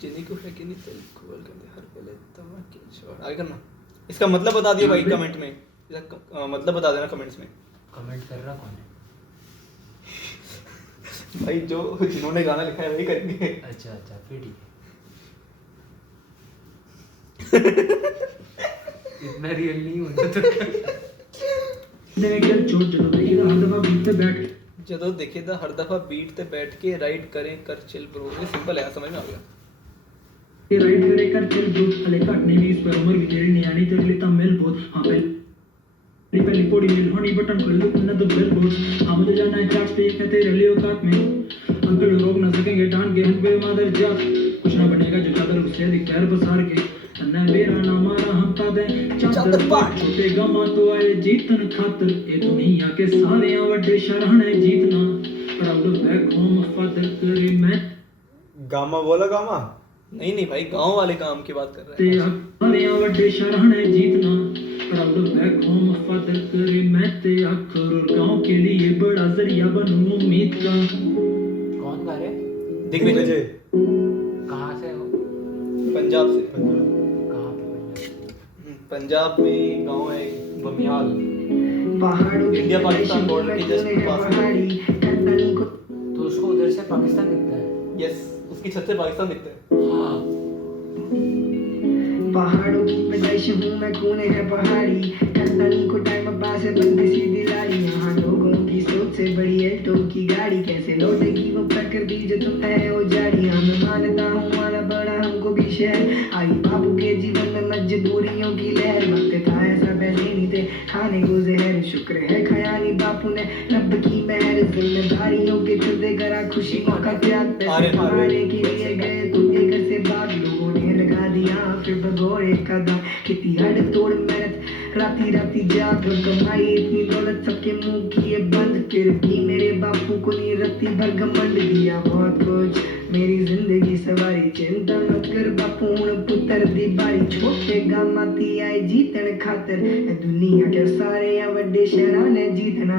जिन्हें को हैगे ने दिल खोल कहंदे हर वेले देवें किल शॉट। आगे करना। इसका मतलब बता दियो भाई कमेंट में, इसका मतलब बता देना कमेंट्स में। कमेंट कर रहा कौन है? भाई जो जिन्होंने गाना लिखा है वही करेंगे। अच्छा फिर ठीक है। इतना रियल नहीं होता तो देवे खेल चोट चल देगी। हर दफा बीट पे बैठ ਜਦੋਂ ਦੇਖੇਦਾ हर दफा बीट ते बैठ के राइड करें कर चिल ब्रो। ये सिंपल है, समझ में आ गया। के राइड करे कर चल ग्रुप हले काटने नहीं इस पर उम्र भी तेरी नहीं आनी तेरे लिए तमिल बहुत। हाँ पहली पौड़ी मिल होनी बटन खोल लो न तो बिल बोर्ड। हाँ मुझे जाना है चार्ट पे ये कहते रैली औकात में, अंकल रोक ना सकेंगे डांट के हन पे मादर जात। कुछ ना बनेगा जो चादर उससे अधिक पैर पसार के अन्ना मेरा ना मारा हम ता दे चादर पाट। छोटे गमा तो आए जीतन खातर ए दुनिया के सारे वड्डे शरहने जीतना। Proud of back home father करे मैं गामा बोला गामा। नहीं भाई गांव वाले काम की बात कर रहे ते हैं। सारे वड्डे शरहने जीतना। Proud of back home father करे मैं ते अखर और गांव के लिए बड़ा जरिया बनूं उम्मीद का। कौन गा रहे हैं? दिग्विजय कहाँ से हो? पंजाब से। कहाँ पे पंजाब? पंजाब में गांव है बमियाल, पहाड़ों की इंडिया पाकिस्तान बॉर्डर के जस्ट पास में। पहाड़ी करतनी को तो उसको उधर से पाकिस्तान दिखता है। यस, उसकी छत से पाकिस्तान दिखता है। हाँ। पहाड़ों की पैदाइश हूँ मैं, कोने है पहाड़ी करतनी को टाइम पास है बनती सीधी लाड़ी। यहाँ लोगों की सोच से बड़ी एल्टो की गाड़ी, कैसे लौटेगी वो प्रकृति जो तुम है उजाड़ी। हाँ मैं मानता हूँ माना बड़ा हमको भी शहर आई बाबू के जीवन में मजबूरियों की लहर। वक्त था ऐसा पैसे नहीं थे खाने को जहर, शुक्र है खयाली बापू ने रब की मेहर। जिम्मेदारियों के चलते करा खुशी का त्याग, पैसे कमाने के लिए गए खुद के घर से भाग। लोगों ने लगा दिया फिर भगोड़े का दाग, खेती हड़ तोड़ मेहनत राती राती जाग। कमाई इतनी दौलत सबके मुंह किए बंद, फिर भी मेरे बापू को नहीं रत्ती भर घमंड दिया बहुत कुछ मेरी जिंदगी सवारी। चिंता मत कर पुत्र बपूण पुत्र दी बारी छोटे गामा ती आई जीतन खातर ए दुनिया के सारे वड्डे शहरां ने जीतना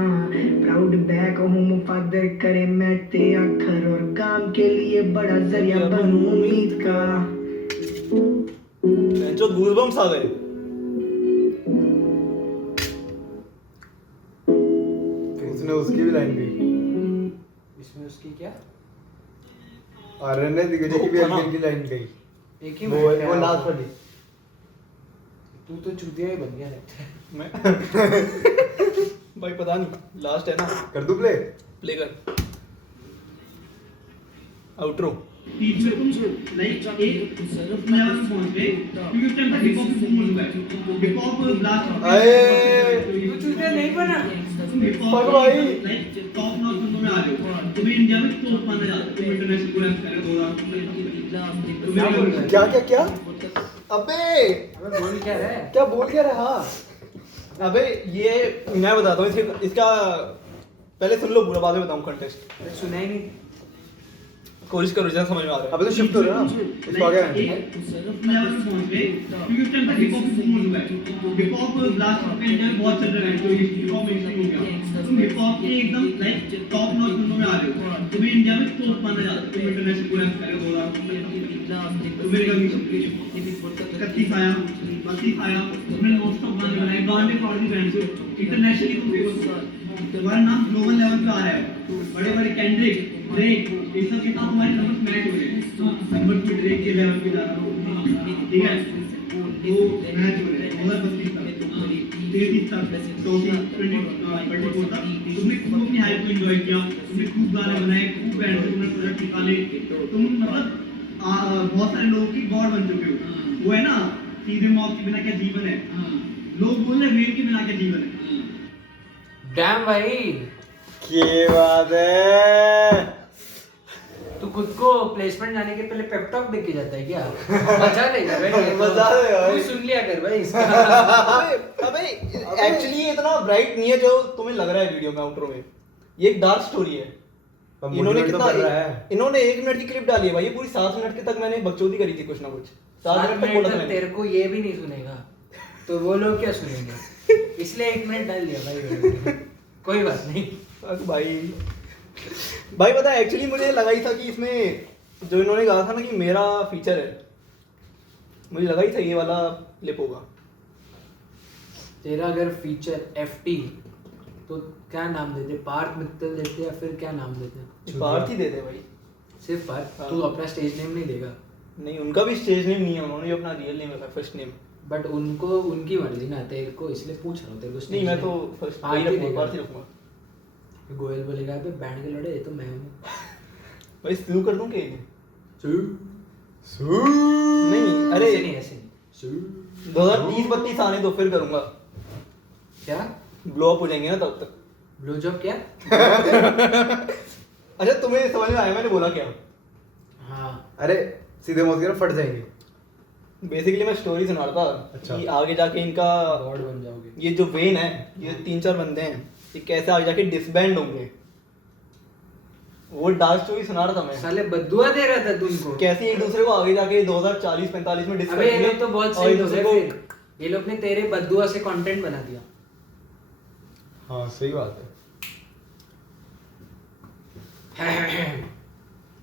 प्राउड बैक होम फादर करे मैं ते अखर और काम के लिए बड़ा जरिया बनूं उम्मीद का जो गूज़बम्स आ गए। उसने उसकी भी लाइन गई इसमें उसकी क्या और रहने दिग्विजय की भी हल्की हल्की लाइन गई एक ही वो मिनट वो है। लास्ट वाली तू तो चूतिया ही बन गया लगता है। मैं भाई पता नहीं लास्ट है ना, कर दूं प्ले प्ले कर आउटरो। बीच में तुम लाइक एक लेवल में पहुंच गए क्योंकि उस टाइम तक हिप हॉप परफॉर्म हुआ है हिप हॉप ब्लास्ट अये तू चूतिया नहीं बना हिप हॉप भाई। लाइक टॉप नॉच बंदों में आ रहे हो तुम्हें इंडिया में टॉप माना जाता है तुम इंटरनेशनल को रैंक कर 2000 क्या क्या क्या अबे अबे बोल क्या रहा है क्या बोल क्या रहा हाँ अबे ये मैं बताता हूँ इसका पहले सुन लो पूरा, बाद में बताऊँ कंटेस्ट। अरे सुना ही नहीं कोशिश करो जितना समझ में आ रहा है। अबे तो शिफ्ट हो रहा है ना इसको आगे रहने दे। लेवल में पहुंच गए क्योंकि उस टाइम तक हिप हॉप परफॉर्म हुआ है हिप हॉप ब्लास्ट में इंडिया में बहुत चल रहा है तो हिप हॉप मेनस्ट्रीम हो गया तुम हिप हॉप के एकदम लाइक टॉप नॉच बंदों में आ रहे हो तुम्हें इंडिया में टॉप माना जाता है तुम इंटरनेशनल को रैंक कर 2000 तो मेरे का 31 आया 32 आया तुमने नॉन स्टॉप गाने बनाए गाने फॉर दी बैंड से इंटरनेशनली तुम फेमस हो तुम्हारा नाम ग्लोबल लेवल पे आ रहा है बड़े बड़े कैंड्रिक ड्रेक इन सब के साथ तुम्हारे नंबर मैच हो रहे हैं नंबर पे ड्रेक के लेवल पे जा रहा हूं ठीक है वो मैच हो रहे हैं 2032 तक 33 तक 24 तक तुमने खूब अपनी हाइप को एंजॉय किया तुमने खूब गाने बनाए खूब बैंड से तुमने प्रोजेक्ट निकाले तुम मतलब बहुत सारे लोगों की गॉड बन चुके हो। वो है ना सीधे मौत के बिना क्या जीवन है लोग बोल रहे हैं वेद के बिना क्या जीवन है डैम भाई क्या बात है तू खुद को प्लेसमेंट जाने के पहले पेप टॉक देख के जाता है क्या मजा लेगा भाई मजा लेगा भाई। तू सुन लिया कर भाई इसका अबे एक्चुअली ये इतना ब्राइट नहीं है जो तुम्हें लग रहा है वीडियो में आउटरो में। ये एक डार्क स्टोरी है। पर इन्होंने motivate तो कितना कर रहा है। इन्होंने 1 मिनट की क्लिप डाली है भाई, ये पूरी 7 मिनट के तक मैंने बकचोदी करी थी कुछ ना कुछ। 7 7 मिनट तक मिनट बोला था तक मैंने। तेरे को ये भी नहीं सुनेगा तो वो लोग क्या सुनेंगे इसलिए 1 मिनट डाल दिया भाई कोई बात नहीं। अरे भाई पता है एक्चुअली मुझे लगा ही था कि इसमें जो इन्होंने कहा था ना कि मेरा फीचर है, मुझे लगा ही था ये वाला क्लिप होगा। तेरा अगर फीचर FT तो क्या नाम देते, पार्थ मित्तल देते या फिर क्या नाम देते? पार्थ ही दे दे भाई। सिर्फ पार्थ? हाँ। तू अपना स्टेज नेम नहीं देगा? नहीं, उनका भी स्टेज नेम नहीं है, उन्होंने भी अपना रियल नेम रखा, फर्स्ट नेम। बट उनको उनकी मर्जी ना, तेरे को इसलिए पूछ रहा हूँ तेरे को stage नहीं, मैं name। तो फर्स्ट पार्थ ही देगा। पार्थ ही रखूंगा। फिर गोयल बोलेगा बे बैंड के लड़े ये तो मैं हूँ। भाई शुरू कर दूं क्या? सू नहीं, अरे ऐसे नहीं ऐसे नहीं। 2030-32 आने दो फिर करूंगा। क्या ब्लो अप हो जाएंगे ना तब तक। ब्लो जॉब क्या? अच्छा तुम्हें समझ में आया मैंने बोला क्या? हाँ अरे सीधे मौत के फट जाएंगे। बेसिकली मैं स्टोरी सुना रहा था अच्छा। कि आगे जाके इनका गॉड बन जाओगे। ये जो वेन है, ये 3-4 बंदे हैं, ये कैसे आगे जाके डिसबैंड होंगे, वो डार्क स्टोरी सुना रहा था मैं। साले बद्दुआ दे रहा था तुमको। कैसे एक दूसरे को आगे जाके 2040-45 में अबे ये लोग तो बहुत और सही एक लोग दूसरे हैं को फिर। ये लोग ने तेरे बद्दुआ से कंटेंट बना दिया। हाँ सही बात है।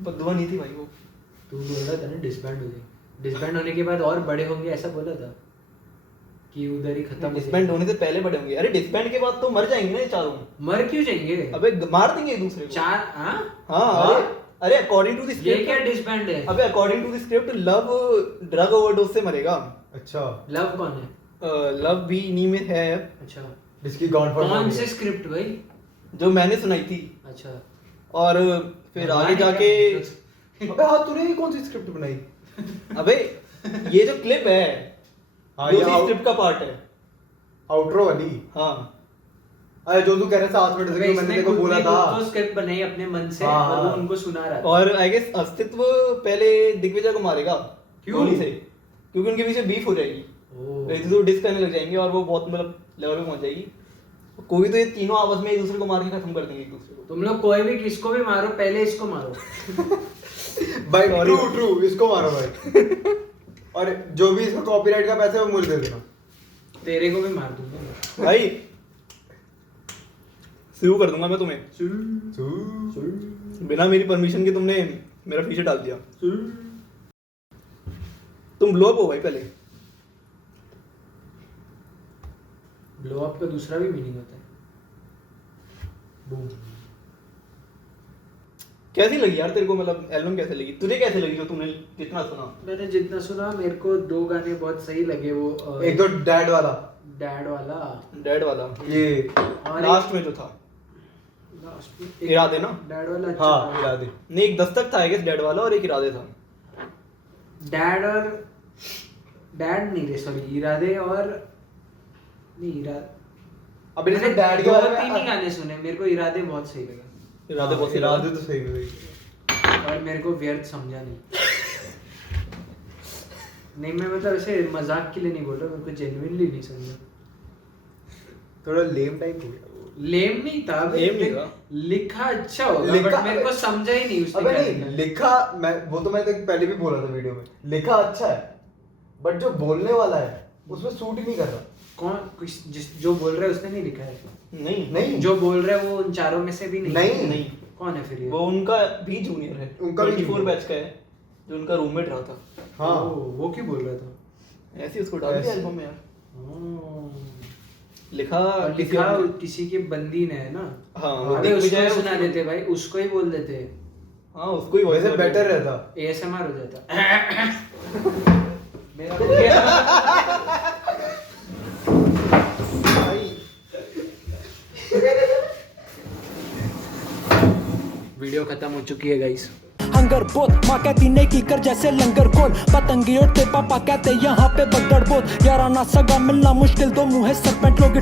बदुआ नहीं थी भाई वो। तू बोल रहा था ना डिसबैंड हो गए, डिसबैंड होने के बाद और बड़े होंगे ऐसा बोला था कि उधर ही खत्म हो डिसबैंड जाएंगे। होने से पहले बड़े होंगे। अरे डिसबैंड के बाद तो मर जाएंगे ना ये चारों। मर क्यों जाएंगे? अबे मार देंगे एक दूसरे को। चार हाँ हाँ अरे अकॉर्डिंग टू द ये स्क्रिप्ट क्या डिसबैंड है? अबे according to the script love drug overdose से मरेगा। अच्छा लव कौन है? लव भी इन्हीं में है अच्छा जिसकी गॉड फॉर कौन से स्क्रिप्ट भाई? जो मैंने सुनाई थी। अच्छा और फिर आगे जाके अबे हाँ तूने ये कौन सी स्क्रिप्ट बनाई? अबे ये जो क्लिप है हाँ वो ये उसी स्क्रिप्ट का पार्ट है। आउटरो वाली। हाँ अरे जो तू कह रहा था 7 मिनट से मैंने तेरे को बोला था। तो स्क्रिप्ट बनाई अपने मन से हाँ, और वो हाँ। उनको सुना रहा था। और आई गेस अस्तित्व पहले दिग्विजय को मारेगा। क्यों? गोली से, क्योंकि उनके बीच बीफ हो जाएगी। ओह। एक दूसरे को डिस करने लग जाएंगे और वो बहुत मतलब लेवल पे पहुंच जाएगी। कोई तो ये तीनों आपस में एक दूसरे को मार के खत्म कर देंगे एक दूसरे को। तुम लोग कोई भी किसको भी मारो, पहले इसको मारो। भाई ट्रू इसको मारो भाई और जो भी इसका कॉपीराइट का पैसा है वो मुझे दे देना तेरे को भी मार दूंगा भाई स्यू कर दूंगा मैं तुम्हें बिना मेरी परमिशन के तुमने मेरा फीचर डाल दिया तुम ब्लो अप हो भाई पहले ब्लो अप का दूसरा भी मीनिंग होता है बूम कैसी लगी यार तेरे को मतलब एल्बम कैसे लगी तुझे कैसे लगी जो तूने कितना सुना मैंने जितना सुना मेरे को 2 गाने बहुत सही लगे वो एक तो डैड वाला डैड वाला ये और लास्ट में जो था लास्ट में इरादे ना डैड वाला अच्छा हाँ था। इरादे नहीं एक दस्तक था आई गेस डैड वाला और एक इरादे था डैड नहीं रे सॉरी इरादे और नहीं इरादे अबे मैंने इसमें डैड के 2 बारे 3 ही में गाने सुने मेरे को इरादे बहुत सही लगा इरादे बहुत इरादे तो सही है और मेरे को व्यर्थ समझा नहीं नहीं मैं मतलब ऐसे मजाक के लिए नहीं बोल रहा मेरे को जेन्युइनली नहीं समझा थोड़ा लेम टाइप हो गया लेम नहीं था Lame नहीं था। लिखा अच्छा होगा बट मेरे को समझा ही नहीं उसने अबे क्या नहीं लिखा है। लिखा मैं वो तो मैंने पहले भी बोला था वीडियो में लिखा अच्छा है बट जो बोलने वाला है उसमें सूट ही नहीं कर रहा जो बोल रहा है उसने नहीं लिखा है नहीं जो बोल रहा है वो उन चारों में से भी नहीं नहीं। कौन है फिर ये वो उनका भी जूनियर है उनका भी 24 junior। बैच का है जो उनका रूममेट रहा था हाँ वो क्यों बोल रहा था ऐसे ही उसको डाल दिया ऐसे। एल्बम में यार ओ, लिखा और किसी लिखा और ने- किसी के बंदी ने है ना हाँ वो अबे दिग्विजय उसको सुना उसको- देते भाई उसको ही बोल देते हाँ उसको ही voice वैसे over बेटर दिया। रहता ASMR हो जाता मेरा हो गया वीडियो खत्म हो चुकी है गाइस हंगर बोत माँ कहती नहीं की कर जैसे लंगर खोल पतंगी उड़ते पापा कहते यहाँ पे बगड़ बोत याराना सगा मिलना मुश्किल दो मुँह है सरपेंट लोग